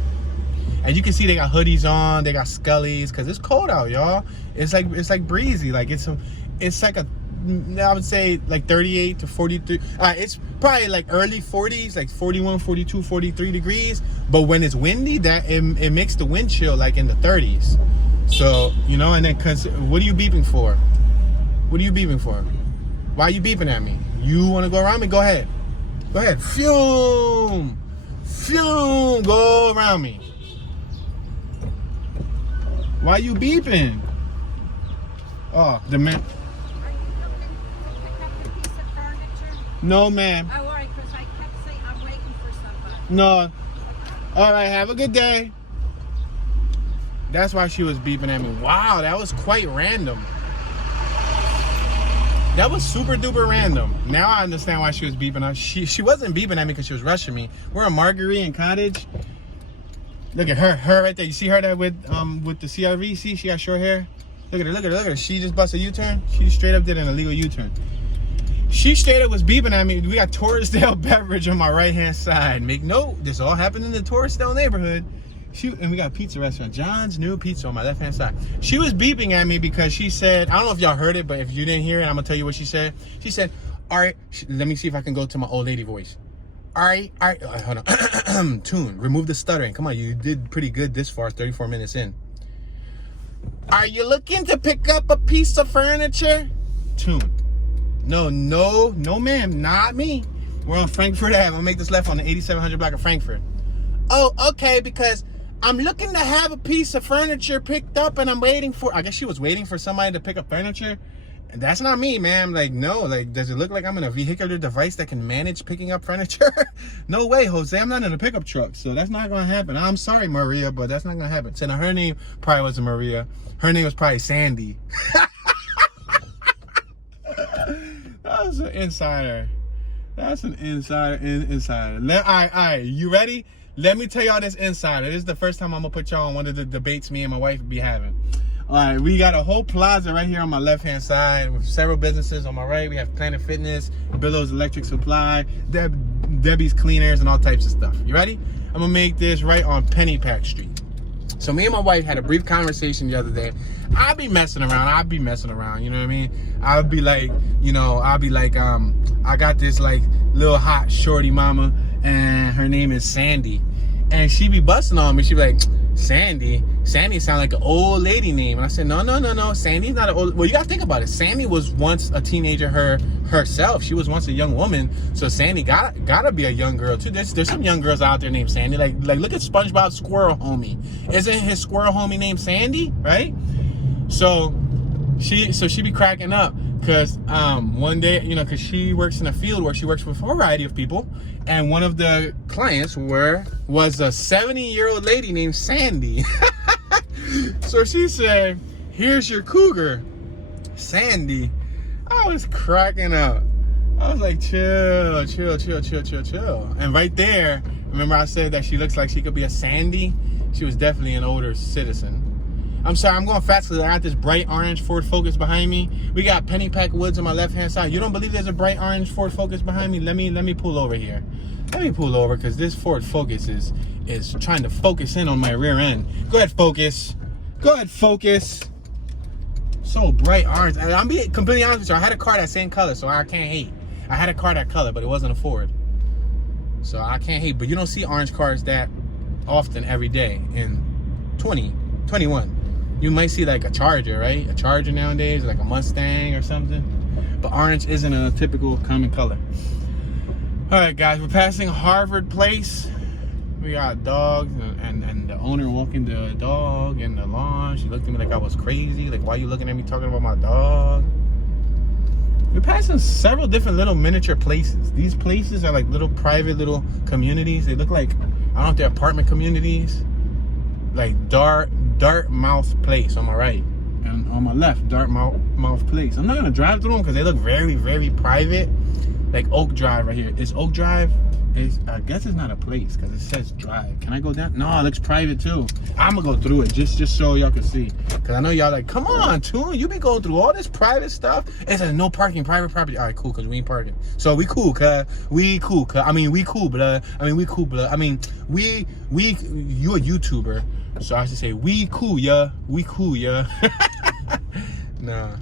And you can see they got hoodies on, they got scullies because it's cold out, y'all. It's like breezy. Like it's like a, I would say like 38 to 43. It's probably like early 40s, like 41, 42, 43 degrees. But when it's windy, that it makes the wind chill like in the 30s. So, you know, and then what are you beeping for? What are you beeping for? Why are you beeping at me? You want to go around me? Go ahead. Go ahead. Fume. Fume. Go around me. Why are you beeping? Oh, the man. No, ma'am. Oh, all right, because I kept saying I'm waiting for somebody. No. All right, have a good day. That's why she was beeping at me. Wow, that was quite random. That was super duper random. Now I understand why she was beeping at. She wasn't beeping at me because she was rushing me. We're in Marguerite and Cottage. Look at her right there. You see her there with the CRV? See, she got short hair. Look at her. She just busted a U-turn. She straight up did an illegal U-turn. She straight up was beeping at me. We got Torresdale Beverage on my right-hand side. Make note, this all happened in the Torresdale neighborhood. And we got a pizza restaurant, John's New Pizza on my left-hand side. She was beeping at me because she said, I don't know if y'all heard it, but if you didn't hear it, I'm going to tell you what she said. She said, all right, let me see if I can go to my old lady voice. All right, hold on. Tune, remove the stuttering. Come on, you did pretty good this far, 34 minutes in. Are you looking to pick up a piece of furniture? Tune. No, ma'am, not me. We're on Frankfurt Ave. I'm gonna make this left on the 8700 block of Frankfurt. Oh, okay, because I'm looking to have a piece of furniture picked up and I'm waiting for, I guess she was waiting for somebody to pick up furniture. And that's not me, ma'am. Like, no, like, does it look like I'm in a vehicular device that can manage picking up furniture? No way, Jose, I'm not in a pickup truck, so that's not gonna happen. I'm sorry, Maria, but that's not gonna happen. So now her name probably wasn't Maria. Her name was probably Sandy. That was an insider. That's an insider. All right, you ready? Let me tell y'all this insider. This is the first time I'm gonna put y'all on one of the debates me and my wife be having. All right, we got a whole plaza right here on my left-hand side with several businesses. On my right, we have Planet Fitness, Billow's Electric Supply, Debbie's Cleaners, and all types of stuff. You ready? I'm gonna make this right on Pennypack Street. So me and my wife had a brief conversation the other day. I'd be messing around, you know what I mean? I'd be like, I got this like little hot shorty mama and her name is Sandy. And she be busting on me. She be like, Sandy sound like an old lady name. And I said, no, Sandy's not an old, well, you gotta think about it. Sandy was once a teenager herself. She was once a young woman. So Sandy gotta be a young girl too. There's some young girls out there named Sandy. Like look at SpongeBob's squirrel homie. Isn't his squirrel homie named Sandy, right? So she be cracking up because one day, because she works in a field where she works with a variety of people, and one of the clients was a 70-year-old lady named Sandy. So she said, "Here's your cougar, Sandy." I was cracking up. I was like, chill. And right there, remember I said that she looks like she could be a Sandy? She was definitely an older citizen. I'm sorry, I'm going fast because I got this bright orange Ford Focus behind me. We got Pennypack Woods on my left-hand side. You don't believe there's a bright orange Ford Focus behind me? Let me pull over here. Let me pull over because this Ford Focus is trying to focus in on my rear end. Go ahead, focus. So bright orange. I'm being completely honest with you. I had a car that same color, so I can't hate. I had a car that color, but it wasn't a Ford. So I can't hate. But you don't see orange cars that often every day in 2021. You might see like a Charger, right? A Charger nowadays, like a Mustang or something. But orange isn't a typical common color. All right, guys, we're passing Harvard Place. We got dogs and the owner walking the dog in the lawn. She looked at me like I was crazy. Like, why are you looking at me talking about my dog? We're passing several different little miniature places. These places are like little private little communities. They look like, I don't know if they're apartment communities. Like Dartmouth Place on my right, and on my left, Dartmouth Place. I'm not gonna drive through them because they look very, very private. Like Oak Drive right here. Is Oak Drive? I guess it's not a place because it says drive. Can I go down? No, it looks private too. I'm gonna go through it just so y'all can see. Cause I know y'all like, come on, Toon, you be going through all this private stuff. It says no parking, private property. All right, cool, cause we ain't parking. So we cool, cuz. We cool, blood. I mean, we you a YouTuber. So I should say, we cool, yeah. Nah.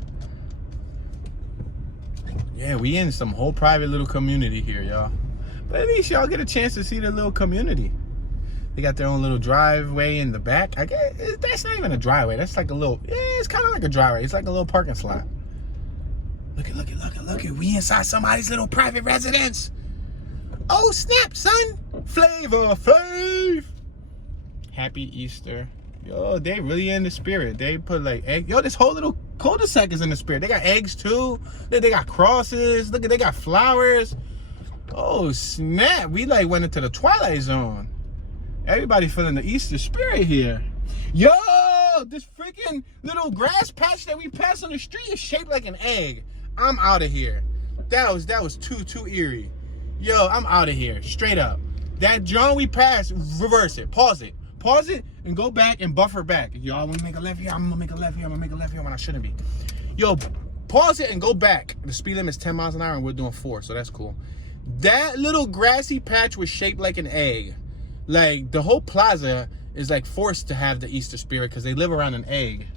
Yeah, we in some whole private little community here, y'all. But at least y'all get a chance to see the little community. They got their own little driveway in the back. I guess that's not even a driveway. That's like a little, it's kind of like a driveway. It's like a little parking slot. Look at. We inside somebody's little private residence. Oh, snap, son. Flavor Flav. Happy Easter. Yo, they really in the spirit. They put like egg. Yo, this whole little cul-de-sac is in the spirit. They got eggs too. They got crosses. Look at, they got flowers. Oh snap, we like went into the Twilight Zone. Everybody feeling the Easter spirit here. Yo, this freaking little grass patch that we passed on the street is shaped like an egg. I'm out of here. That was too eerie. Yo, I'm out of here, straight up. That John we passed, reverse it, pause it and go back and buffer back. Y'all wanna make a left here? I'm gonna make a left here. I'm gonna make a left here when I shouldn't be. Yo, pause it and go back. The speed limit is 10 miles an hour and we're doing 4, so that's cool. That little grassy patch was shaped like an egg. Like, the whole plaza is like forced to have the Easter spirit because they live around an egg.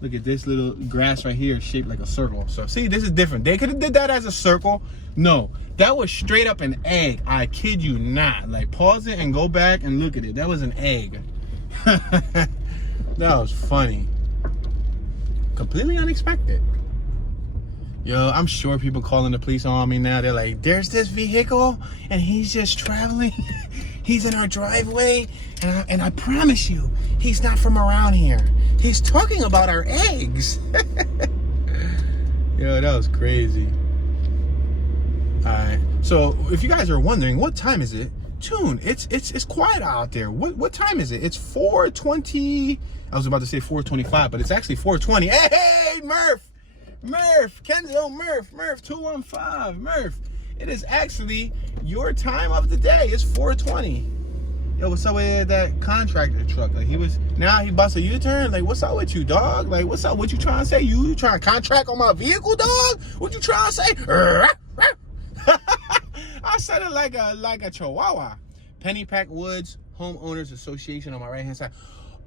Look at this little grass right here shaped like a circle. So see, this is different. They could have did that as a circle. No, that was straight up an egg. I kid you not. Like, pause it and go back and look at it. That was an egg. That was funny. Completely unexpected. Yo, I'm sure people calling the police on me now. They're like, there's this vehicle and he's just traveling. He's in our driveway. And I promise you, he's not from around here. He's talking about our eggs. Yo, that was crazy. Alright. So if you guys are wondering, what time is it? Tune, it's quiet out there. What time is it? It's 4:20. I was about to say 4:25, but it's actually 4:20. Hey, Murph, Kenzo, Murph, 215, Murph. It is actually your time of the day. It's 4:20. Yo, what's up with that contractor truck? Like he busts a U-turn. Like, what's up with you, dog? Like, what's up? What you trying to say? You trying to contract on my vehicle, dog? What you trying to say? I said it like a chihuahua. Pennypack Woods Homeowners Association on my right hand side.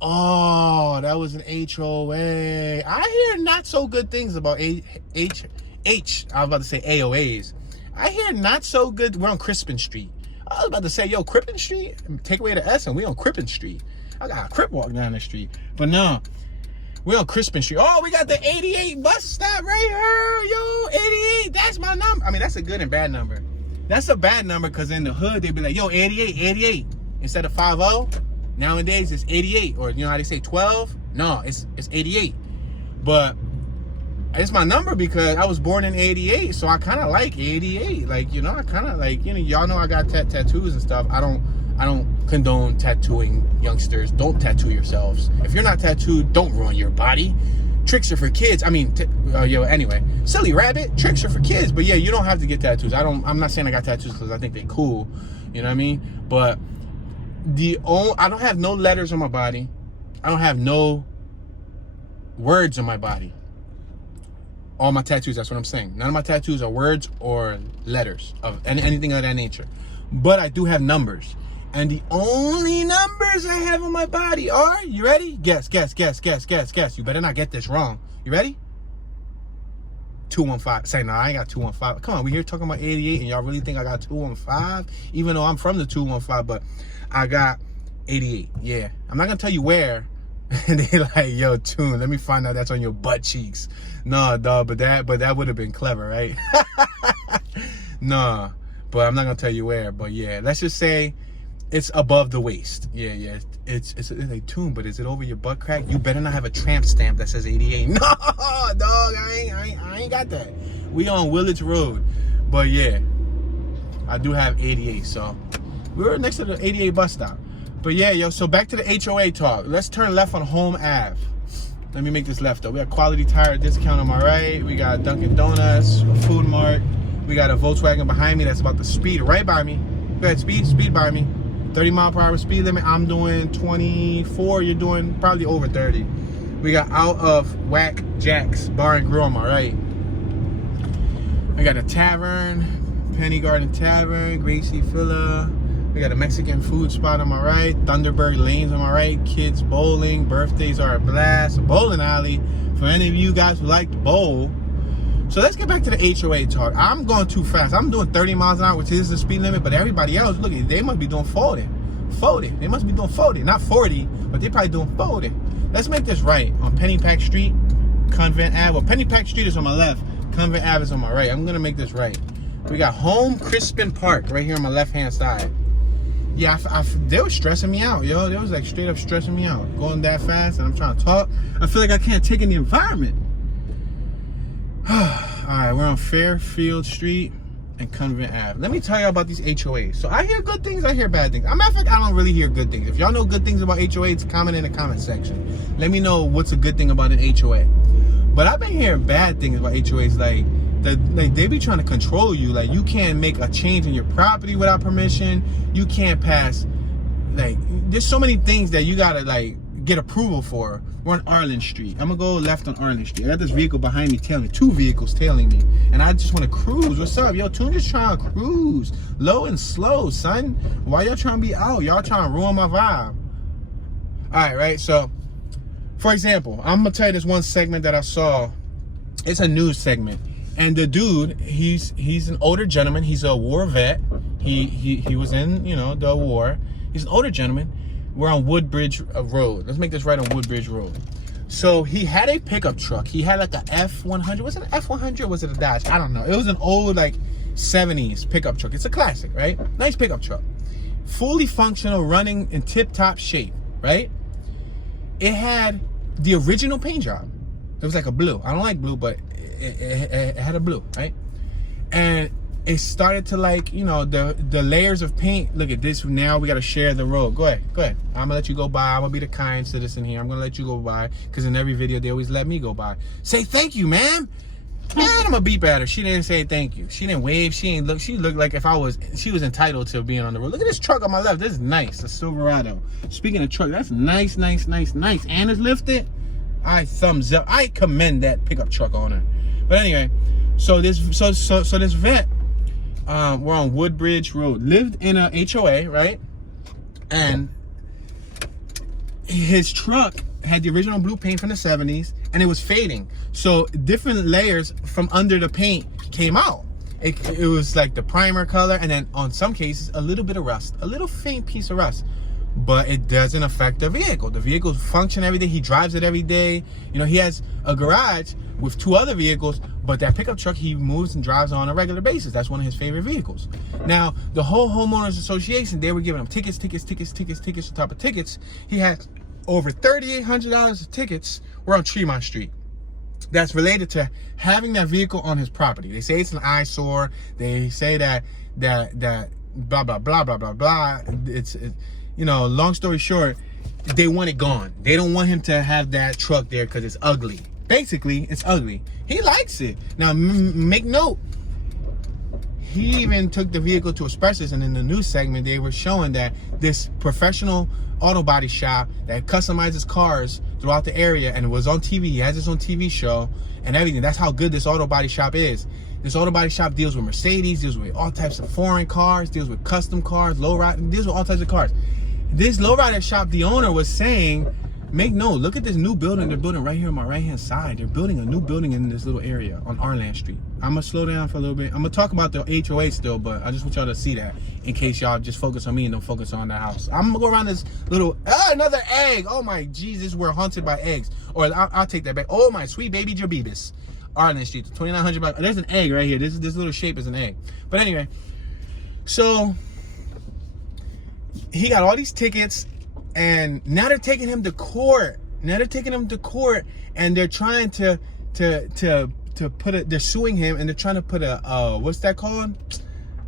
Oh, that was an HOA. I hear not so good things about I was about to say AOAs. I hear not so good. We're on Crispin Street. I was about to say, yo, Crispin Street? Take away the S and we on Crispin Street. I got a Crip walk down the street. But no, we're on Crispin Street. Oh, we got the 88 bus stop right here. Yo, 88, that's my number. I mean, that's a good and bad number. That's a bad number because in the hood, they be like, yo, 88. Instead of 50, nowadays it's 88. Or you know how they say 12? No, it's 88. But it's my number because I was born in 88, so I kind of like 88. Like, you know, I kind of like, you know, y'all know I got tattoos and stuff. I don't condone tattooing youngsters. Don't tattoo yourselves. If you're not tattooed, don't ruin your body. Tricks are for kids. I mean, anyway, silly rabbit. Tricks are for kids. But yeah, you don't have to get tattoos. I'm not saying I got tattoos because I think they're cool. You know what I mean? But I don't have no letters on my body. I don't have no words on my body. All my tattoos, that's what I'm saying. None of my tattoos are words or letters of anything of that nature. But I do have numbers. And the only numbers I have on my body are, you ready? Guess. You better not get this wrong. You ready? 215. Say, no, I ain't got 215. Come on, we here talking about 88 and y'all really think I got 215? Even though I'm from the 215, but I got 88. Yeah. I'm not going to tell you where. And they like, yo, Tune, let me find out that's on your butt cheeks. No, dog, but that would have been clever, right? No, but I'm not going to tell you where. But yeah, let's just say it's above the waist. Yeah. It's like, Tune, but is it over your butt crack? You better not have a tramp stamp that says 88. No, dog, I ain't got that. We on Willits Road. But yeah, I do have 88. So we're next to the 88 bus stop. But yeah, yo, so back to the HOA talk. Let's turn left on Holme Ave. Let me make this left though. We got Quality Tire discount on my right. We got Dunkin' Donuts, Food Mart. We got a Volkswagen behind me that's about to speed right by me. Go ahead, speed by me. 30 mile per hour speed limit. I'm doing 24. You're doing probably over 30. We got Out of Whack Jack's Bar and Grill on my right. We got a tavern, Penny Garden Tavern, Gracie Villa. We got a Mexican food spot on my right, Thunderbird Lanes on my right, kids bowling, birthdays are a blast, a bowling alley for any of you guys who like to bowl. So let's get back to the HOA talk. I'm going too fast. I'm doing 30 miles an hour, which is the speed limit, but everybody else, look, they must be doing 40. They must be doing 40, not 40, but they probably doing 40. Let's make this right on Pennypack Street, Convent Ave. Well, Pennypack Street is on my left, Convent Ave is on my right. I'm gonna make this right. We got Home Crispin Park right here on my left-hand side. Yeah, they were stressing me out, yo. They was like straight up stressing me out. Going that fast and I'm trying to talk. I feel like I can't take in the environment. Alright, we're on Fairfield Street and Convent Ave. Let me tell you about these HOAs. So I hear good things, I hear bad things. Matter of fact, I don't really hear good things. If y'all know good things about HOAs, comment in the comment section. Let me know what's a good thing about an HOA. But I've been hearing bad things about HOAs, like they be trying to control you. Like, you can't make a change in your property without permission. You can't pass, like, there's so many things that you gotta like get approval for. We're on Arlen Street. I'm gonna go left on Arlen Street. I got this vehicle behind me tailing me, 2 vehicles tailing me, and I just want to cruise. What's up, yo? Tune just trying to cruise, low and slow, son. Why y'all trying to be out? Y'all trying to ruin my vibe. All right, so for example, I'm gonna tell you this one segment that I saw. It's a news segment. And the dude, he's an older gentleman. He's a war vet. He was in, you know, the war. He's an older gentleman. We're on Woodbridge Road. Let's make this right on Woodbridge Road. So he had a pickup truck. He had like a F100. Was it an F100 or was it a Dash? I don't know. It was an old like 70s pickup truck. It's a classic, right? Nice pickup truck. Fully functional, running in tip-top shape, right? It had the original paint job. It was like a blue. I don't like blue, but it had a blue, right? And it started to like, you know, the layers of paint. Look at this. Now we got to share the road. Go ahead. I'm going to let you go by. I'm going to be the kind citizen here. I'm going to let you go by because in every video, they always let me go by. Say thank you, ma'am. Man, I'm going to beep at her. She didn't say thank you. She didn't wave. She ain't look. She looked like she was entitled to being on the road. Look at this truck on my left. This is nice. A Silverado. Speaking of truck, that's nice. And it's lifted. I thumbs up. I commend that pickup truck owner. But anyway, so this vet, we're on Woodbridge Road, lived in a HOA, right? And his truck had the original blue paint from the 70s and it was fading. So different layers from under the paint came out. It was like the primer color and then on some cases, a little bit of rust, a little faint piece of rust. But it doesn't affect the vehicle. The vehicle functions every day. He drives it every day. You know, he has a garage with 2 other vehicles, but that pickup truck he moves and drives on a regular basis. That's one of his favorite vehicles. Now, the whole homeowners association, they were giving him tickets on top of tickets. He had over $3,800 of tickets. We're on Tremont Street. That's related to having that vehicle on his property. They say it's an eyesore. They say that blah blah blah blah blah blah. It's you know, long story short, they want it gone. They don't want him to have that truck there because it's ugly. Basically, it's ugly. He likes it. Now, make note, he even took the vehicle to a specialist, and in the news segment, they were showing that this professional auto body shop that customizes cars throughout the area, and it was on TV. He has his own TV show and everything. That's how good this auto body shop is. This auto body shop deals with Mercedes, deals with all types of foreign cars, deals with custom cars, lowrider, deals with all types of cars. This lowrider shop, the owner was saying, make note, look at this new building they're building right here on my right-hand side. They're building a new building in this little area on Arland Street. I'm going to slow down for a little bit. I'm going to talk about the HOA still, but I just want y'all to see that in case y'all just focus on me and don't focus on the house. I'm going to go around this little, another egg. Oh my Jesus, we're haunted by eggs. Or I'll take that back. Oh my sweet baby Jabibis. Arland Street, 2,900. There's an egg right here. This little shape is an egg. But anyway, so he got all these tickets, and now they're taking him to court. And they're trying to put it. They're suing him, and they're trying to put a what's that called?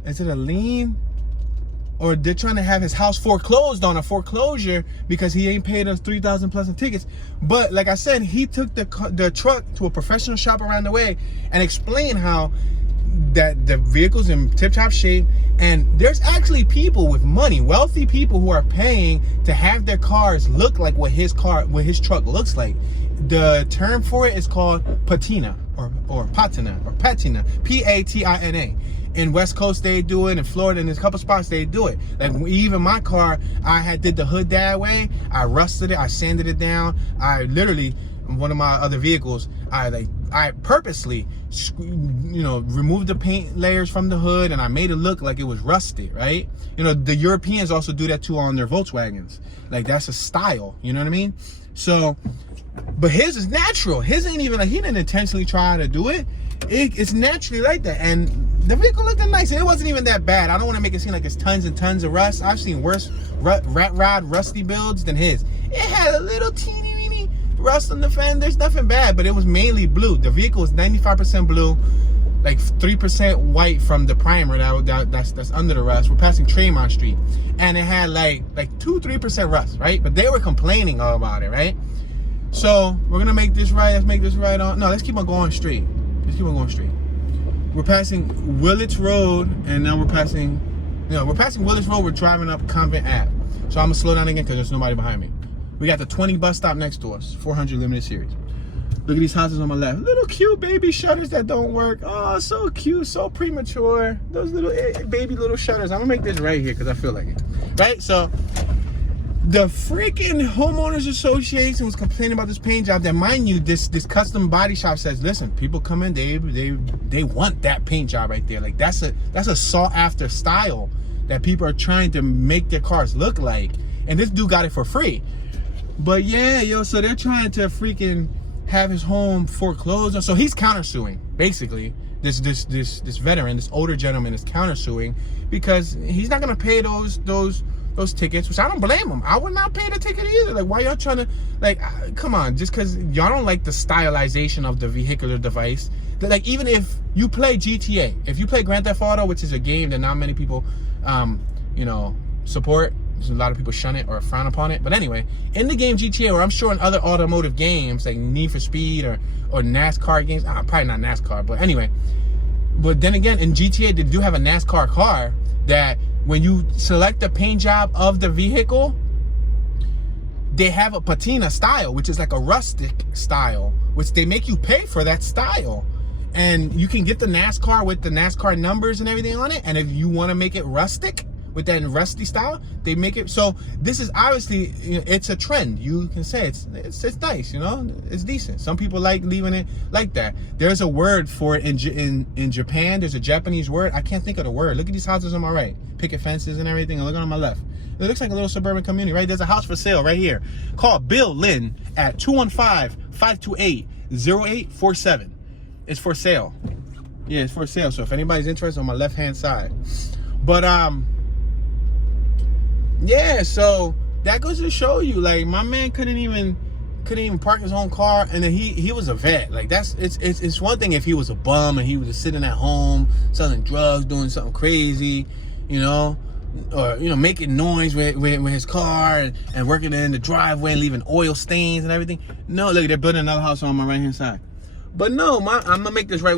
Is it a lien? Or they're trying to have his house foreclosed on a foreclosure because he ain't paid us $3,000 plus in tickets. But like I said, he took the truck to a professional shop around the way and explained how that the vehicle's in tip-top shape, and there's actually people with money, wealthy people, who are paying to have their cars look like what his truck looks like. The term for it is called patina or patina, Patina. In West Coast they do it, in Florida in a couple spots they do it. Like even my car, I did the hood that way. I rusted it, I sanded it down. I literally, one of my other vehicles, I purposely, you know, removed the paint layers from the hood and I made it look like it was rusted, right? You know, the Europeans also do that too on their Volkswagens. Like that's a style, you know what I mean? So, but his is natural. His ain't even like, he didn't intentionally try to do it. It's naturally like that. And the vehicle looked nice. And it wasn't even that bad. I don't want to make it seem like it's tons and tons of rust. I've seen worse rat rod rusty builds than his. It had a little teeny weeny rust on the fenders. Nothing bad, but it was mainly blue. The vehicle was 95% blue, like 3% white from the primer that's under the rust. We're passing Tremont Street, and it had like 2-3% rust, right? But they were complaining all about it, right? So we're gonna make this right. Let's make this right on. No, let's keep on going straight. Let's keep on going straight. We're passing Willits Road, and now we're passing Willits Road. We're driving up Convent Ave. So I'm gonna slow down again because there's nobody behind me. We got the 20 bus stop next to us, 400 limited series. Look at these houses on my left. Little cute baby shutters that don't work. Oh, so cute, so premature. Those little baby little shutters. I'm gonna make this right here because I feel like it. Right? So the freaking homeowners association was complaining about this paint job. That, mind you, this custom body shop says, listen, people come in, they want that paint job right there. Like that's a sought after style that people are trying to make their cars look like. And this dude got it for free. But yeah, yo, so they're trying to freaking have his home foreclosed. So he's countersuing, basically. This veteran, this older gentleman is countersuing because he's not gonna pay those tickets, which I don't blame him. I would not pay the ticket either. Like, why y'all trying to, like, come on, just because y'all don't like the stylization of the vehicular device. Like, even if you play GTA, if you play Grand Theft Auto, which is a game that not many people, you know, support. There's a lot of people shun it or frown upon it. But anyway, in the game GTA, or I'm sure in other automotive games like Need for Speed or NASCAR games, probably not NASCAR, but anyway. But then again, in GTA, they do have a NASCAR car that when you select the paint job of the vehicle, they have a patina style, which is like a rustic style, which they make you pay for that style. And you can get the NASCAR with the NASCAR numbers and everything on it. And if you want to make it rustic, with that rusty style, they make it. So this is obviously, you know, it's a trend. You can say it's nice, you know, it's decent. Some people like leaving it like that. There's a word for it in Japan. There's a Japanese word. I can't think of the word. Look at these houses on my right, picket fences and everything, and look on my left. It looks like a little suburban community, right? There's a house for sale right here. Call Bill Lynn at 215-528-0847. It's for sale. Yeah, it's for sale. So if anybody's interested, on my left hand side. But yeah, so that goes to show you, like, my man couldn't even park his own car, and then he was a vet. Like, it's one thing if he was a bum and he was just sitting at home selling drugs, doing something crazy, you know, or, you know, making noise with his car and working in the driveway and leaving oil stains and everything. No, look, they're building another house on my right hand side. But no, I'm gonna make this right.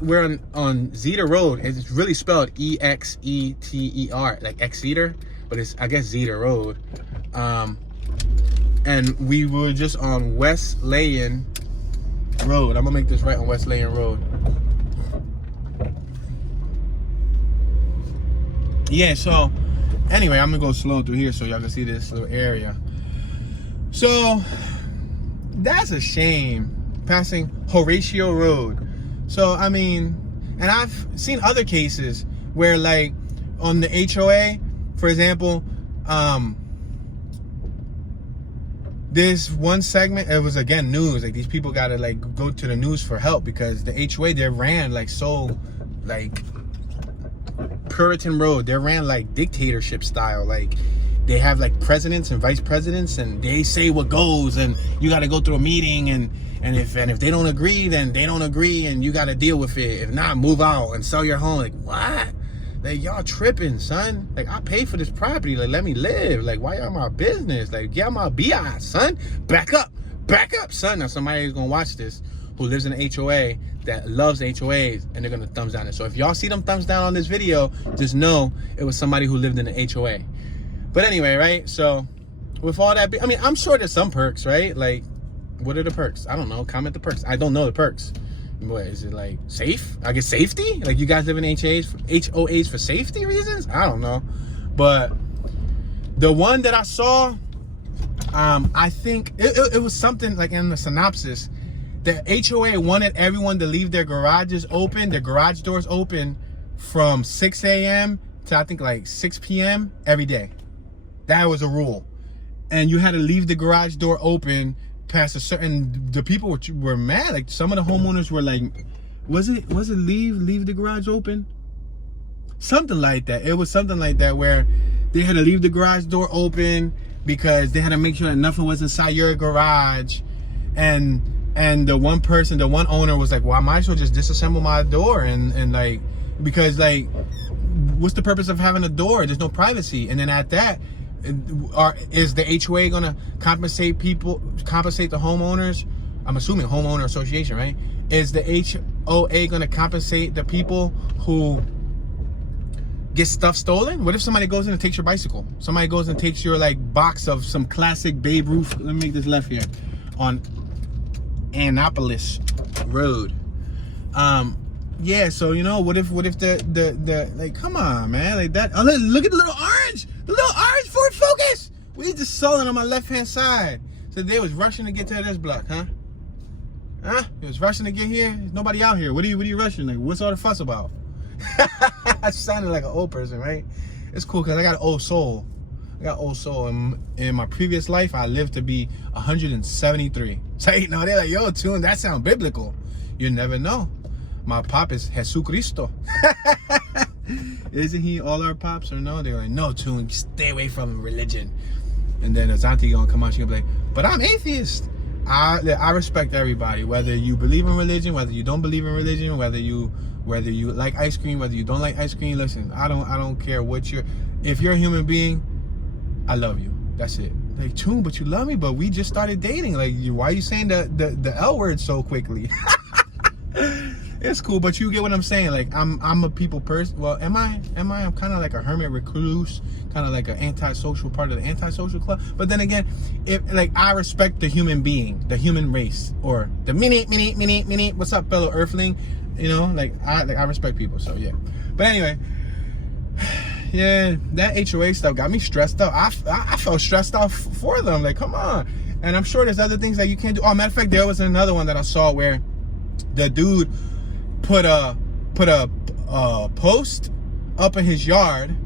We're on Zeta Road. It's really spelled Exeter, like Exeter. But it's, I guess, Zeta Road. And we were just on Wesleyan Road. I'm gonna make this right on Wesleyan Road. Yeah, so anyway, I'm gonna go slow through here so y'all can see this little area. So that's a shame, passing Horatio Road. So, I mean, and I've seen other cases where, like, on the HOA, for example, this one segment, it was, again, news. Like, these people got to, like, go to the news for help because the HOA, they ran, like, so, like, Puritan Road. They ran, like, dictatorship style. Like, they have, like, presidents and vice presidents, and they say what goes, and you got to go through a meeting, and if they don't agree, then they don't agree, and you got to deal with it. If not, move out and sell your home. Like, what? Like, y'all tripping, son. Like, I pay for this property. Like, let me live. Like, why y'all my business? Like, get my BI, son. Back up, son. Now, somebody's gonna watch this who lives in an HOA that loves HOAs, and they're gonna thumbs down it. So if y'all see them thumbs down on this video, just know it was somebody who lived in an HOA. But anyway, right? So with all that, I mean, I'm sure there's some perks, right? Like, what are the perks? I don't know. Comment the perks. I don't know the perks. What is it, like, safe? I guess safety? Like, you guys live in HOAs for safety reasons? I don't know. But the one that I saw, I think it was something like in the synopsis. The HOA wanted everyone to leave their garages open, their garage doors open from 6 a.m. to, I think, like 6 p.m. every day. That was a rule. And you had to leave the garage door open past a certain, the people were mad. Like, some of the homeowners were like, was it leave the garage open? Something like that. It was something like that where they had to leave the garage door open because they had to make sure that nothing was inside your garage. And the one owner was like, well, I might as well just disassemble my door and like, because, like, what's the purpose of having a door? There's no privacy. And then at that, is the HOA gonna compensate the homeowners? I'm assuming homeowner association, right? Is the HOA gonna compensate the people who get stuff stolen? What if somebody goes in and takes your bicycle? Somebody goes and takes your, like, box of some classic Babe Ruth. Let me make this left here on Annapolis Road. Yeah, so, you know, what if the like, come on, man, like that. Oh, look at the little orange Ford Focus. We just saw it on my left hand side. So they was rushing to get to this block, huh? It was rushing to get here. There's nobody out here. What are you rushing? Like, what's all the fuss about? I sounded like an old person, right? It's cool because I got an old soul. I got old soul. In my previous life, I lived to be 173. So, you know, they're like, yo, Tune, that sounds biblical. You never know. My pop is Jesucristo. Isn't he all our pops or no? They're like, no, Tune, stay away from religion. And then Azanti gonna come out, she'll be like, but I'm atheist. I respect everybody, whether you believe in religion, whether you don't believe in religion, whether you like ice cream, whether you don't like ice cream. Listen, I don't care what if you're a human being, I love you. That's it. Like, Tune, but you love me, but we just started dating. Like, why are you saying the L word so quickly? It's cool, but you get what I'm saying. Like, I'm a people person. Well, am I? I'm kind of like a hermit recluse, kind of like an antisocial part of the antisocial club. But then again, I respect the human being, the human race, or the mini. What's up, fellow Earthling? You know, I respect people. So yeah. But anyway, yeah, that HOA stuff got me stressed out. I felt stressed out for them. Like, come on. And I'm sure there's other things that you can't do. Oh, matter of fact, there was another one that I saw where the dude put a post up in his yard,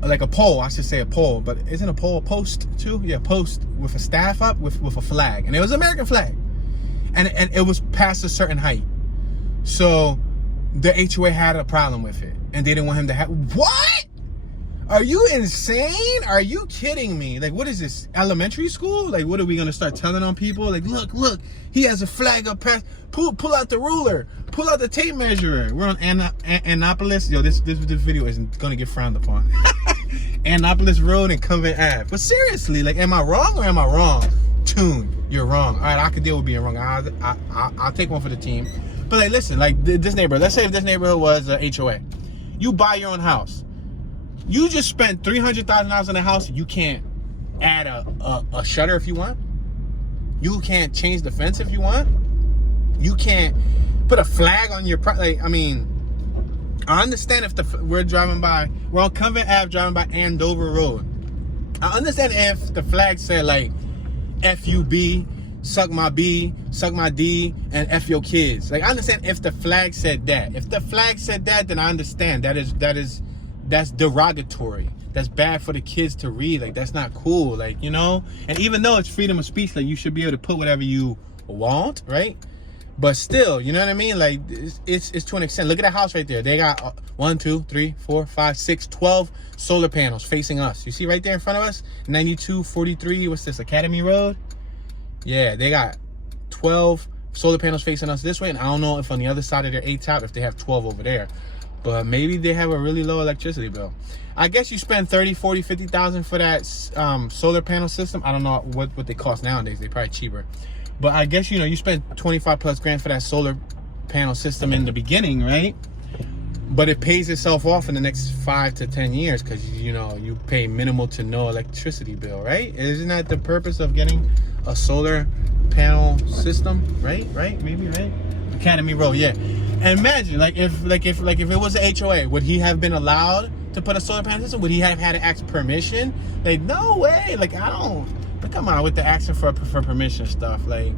like a pole. I should say a pole, but isn't a pole a post too? Yeah, post with a staff up with a flag, and it was an American flag, and it was past a certain height. So the HOA had a problem with it, and they didn't want him to have. What? Are you insane? Are you kidding me? Like, what is this, elementary school? Like, what are we gonna start telling on people? Like, look, he has a flag up past. Pull out the ruler. Pull out the tape measure. We're on Annapolis. Yo, this video isn't gonna get frowned upon. Annapolis Road and Convent Ave. But seriously, like, am I wrong or am I wrong? Tune, you're wrong. All right, I could deal with being wrong. I'll take one for the team. But like, listen, like this neighborhood. Let's say if this neighborhood was a HOA, you buy your own house. You just spent $300,000 on a house. You can't add a shutter if you want. You can't change the fence if you want. You can't put a flag on your I mean, I understand if we're on Convent Ave driving by Andover Road. I understand if the flag said like FUB, suck my B, suck my D, and F your kids. Like, I understand if the flag said that. If the flag said that, then I understand. That's derogatory. That's bad for the kids to read. Like, that's not cool. Like, you know? And even though it's freedom of speech, like, you should be able to put whatever you want, right? But still, you know what I mean? Like, it's to an extent. Look at that house right there. They got 1, 2, 3, 4, 5, 6, 12 solar panels facing us. You see right there in front of us? 9243, what's this, Academy Road? Yeah, they got 12 solar panels facing us this way. And I don't know if on the other side of their A-top, if they have 12 over there. But maybe they have a really low electricity bill. I guess you spend 30, 40, 50,000 for that solar panel system. I don't know what they cost nowadays. They're probably cheaper. But I guess, you know, you spend 25 plus grand for that solar panel system in the beginning, right? But it pays itself off in the next 5 to 10 years because, you know, you pay minimal to no electricity bill, right? Isn't that the purpose of getting a solar panel system, right? Maybe, right? Academy Road, yeah. And imagine, if it was an HOA, would he have been allowed to put a solar panel system? Would he have had to ask permission? Like, no way. Like, I don't. But come on, with the asking for permission stuff. Like,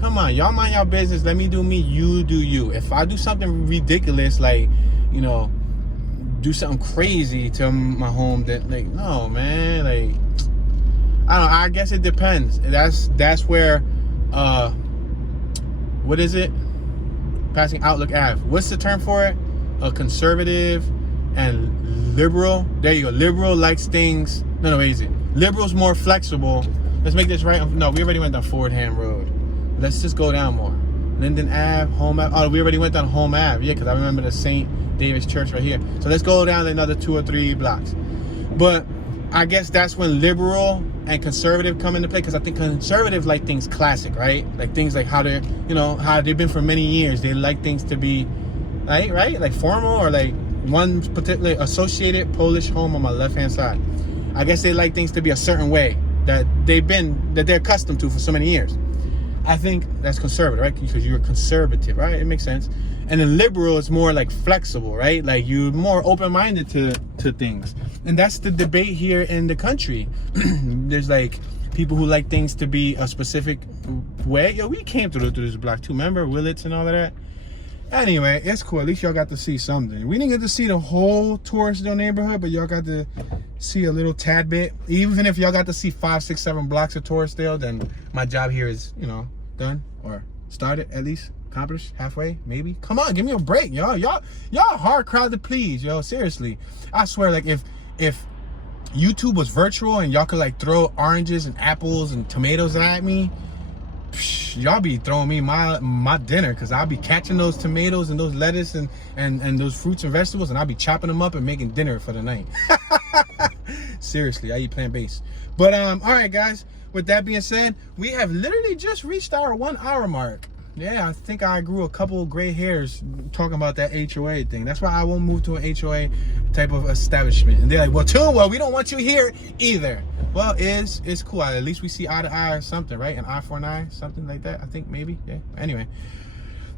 come on, y'all mind y'all business. Let me do me. You do you. If I do something ridiculous, like, you know, do something crazy to my home, that, like, no, man. Like, I don't know. I guess it depends. That's where, what is it? Passing Outlook Ave. What's the term for it? A conservative and liberal. There you go. Liberal likes things. No, wait, is it? Liberal's more flexible. Let's make this right. No, we already went down Fordham Road. Let's just go down more. Linden Ave, Holme Ave. Oh, we already went down Holme Ave. Yeah, because I remember the St. David's Church right here. So let's go down another 2 or 3 blocks. But I guess that's when liberal and conservative come into play, because I think conservative like things classic, right? Like things like how they're, you know, how they've been for many years. They like things to be, right? Like formal, or like one particular associated Polish home on my left-hand side. I guess they like things to be a certain way that they're accustomed to for so many years. I think that's conservative, right? Because you're conservative, right? It makes sense. And then liberal is more like flexible, right? Like you're more open-minded to things. And that's the debate here in the country. There's like people who like things to be a specific way. Yo, we came through this block too. Remember Willits and all of that? Anyway, it's cool. At least y'all got to see something. We didn't get to see the whole Torresdale neighborhood, but y'all got to see a little tad bit. Even if y'all got to see 5, 6, 7 blocks of Torresdale, then my job here is, you know, done or started, at least accomplished, halfway, maybe. Come on, give me a break, y'all a hard crowd to please, yo. Seriously, I swear, like if YouTube was virtual and y'all could like throw oranges and apples and tomatoes at me, y'all be throwing me my dinner, because I'll be catching those tomatoes and those lettuce and those fruits and vegetables, and I'll be chopping them up and making dinner for the night. Seriously, I eat plant-based. But all right, guys, with that being said, we have literally just reached our 1 hour mark. Yeah, I think I grew a couple gray hairs talking about that HOA thing. That's why I won't move to an HOA type of establishment. And they're like, well, too, well, we don't want you here either. Well, it's cool. At least we see eye to eye or something, right? An eye for an eye, something like that. I think maybe. Yeah. Anyway,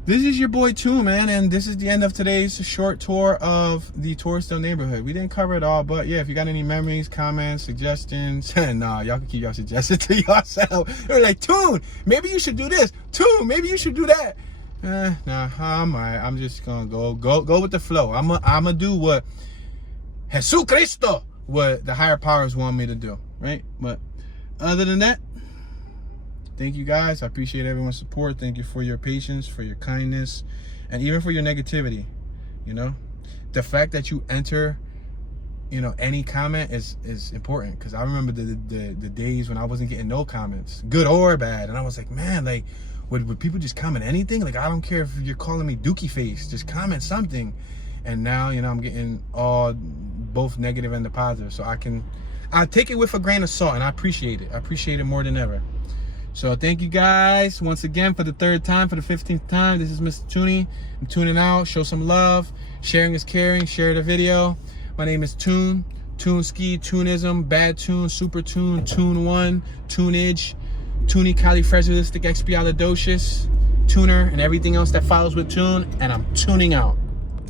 this is your boy Toon, man, and this is the end of today's short tour of the Torresdale neighborhood. We didn't cover it all, but yeah, if you got any memories, comments, suggestions, nah, y'all can keep y'all suggestions to yourself. They're like, Toon, maybe you should do this. Toon, maybe you should do that. Nah, I'm all right. I'm just gonna go with the flow. I'm gonna do what Jesucristo, what the higher powers want me to do, right? But other than that, thank you guys. I appreciate everyone's support. Thank you for your patience, for your kindness, and even for your negativity. You know, the fact that you enter, you know, any comment is important, because I remember the days when I wasn't getting no comments, good or bad, and I was like, man, like, would people just comment anything? Like, I don't care if you're calling me dookie face, just comment something. And now, you know, I'm getting both negative and the positive, so I take it with a grain of salt, and I appreciate it. I appreciate it more than ever. So thank you guys once again for the 3rd time, for the 15th time. This is Mr. Tooney. I'm tuning out. Show some love. Sharing is caring. Share the video. My name is Toon. Toonski, Toonism, Bad Toon, Super Toon, Toon 1, Toonage, Toonie Califragilistic Expialidocious, Tuner, and everything else that follows with Toon. And I'm tuning out.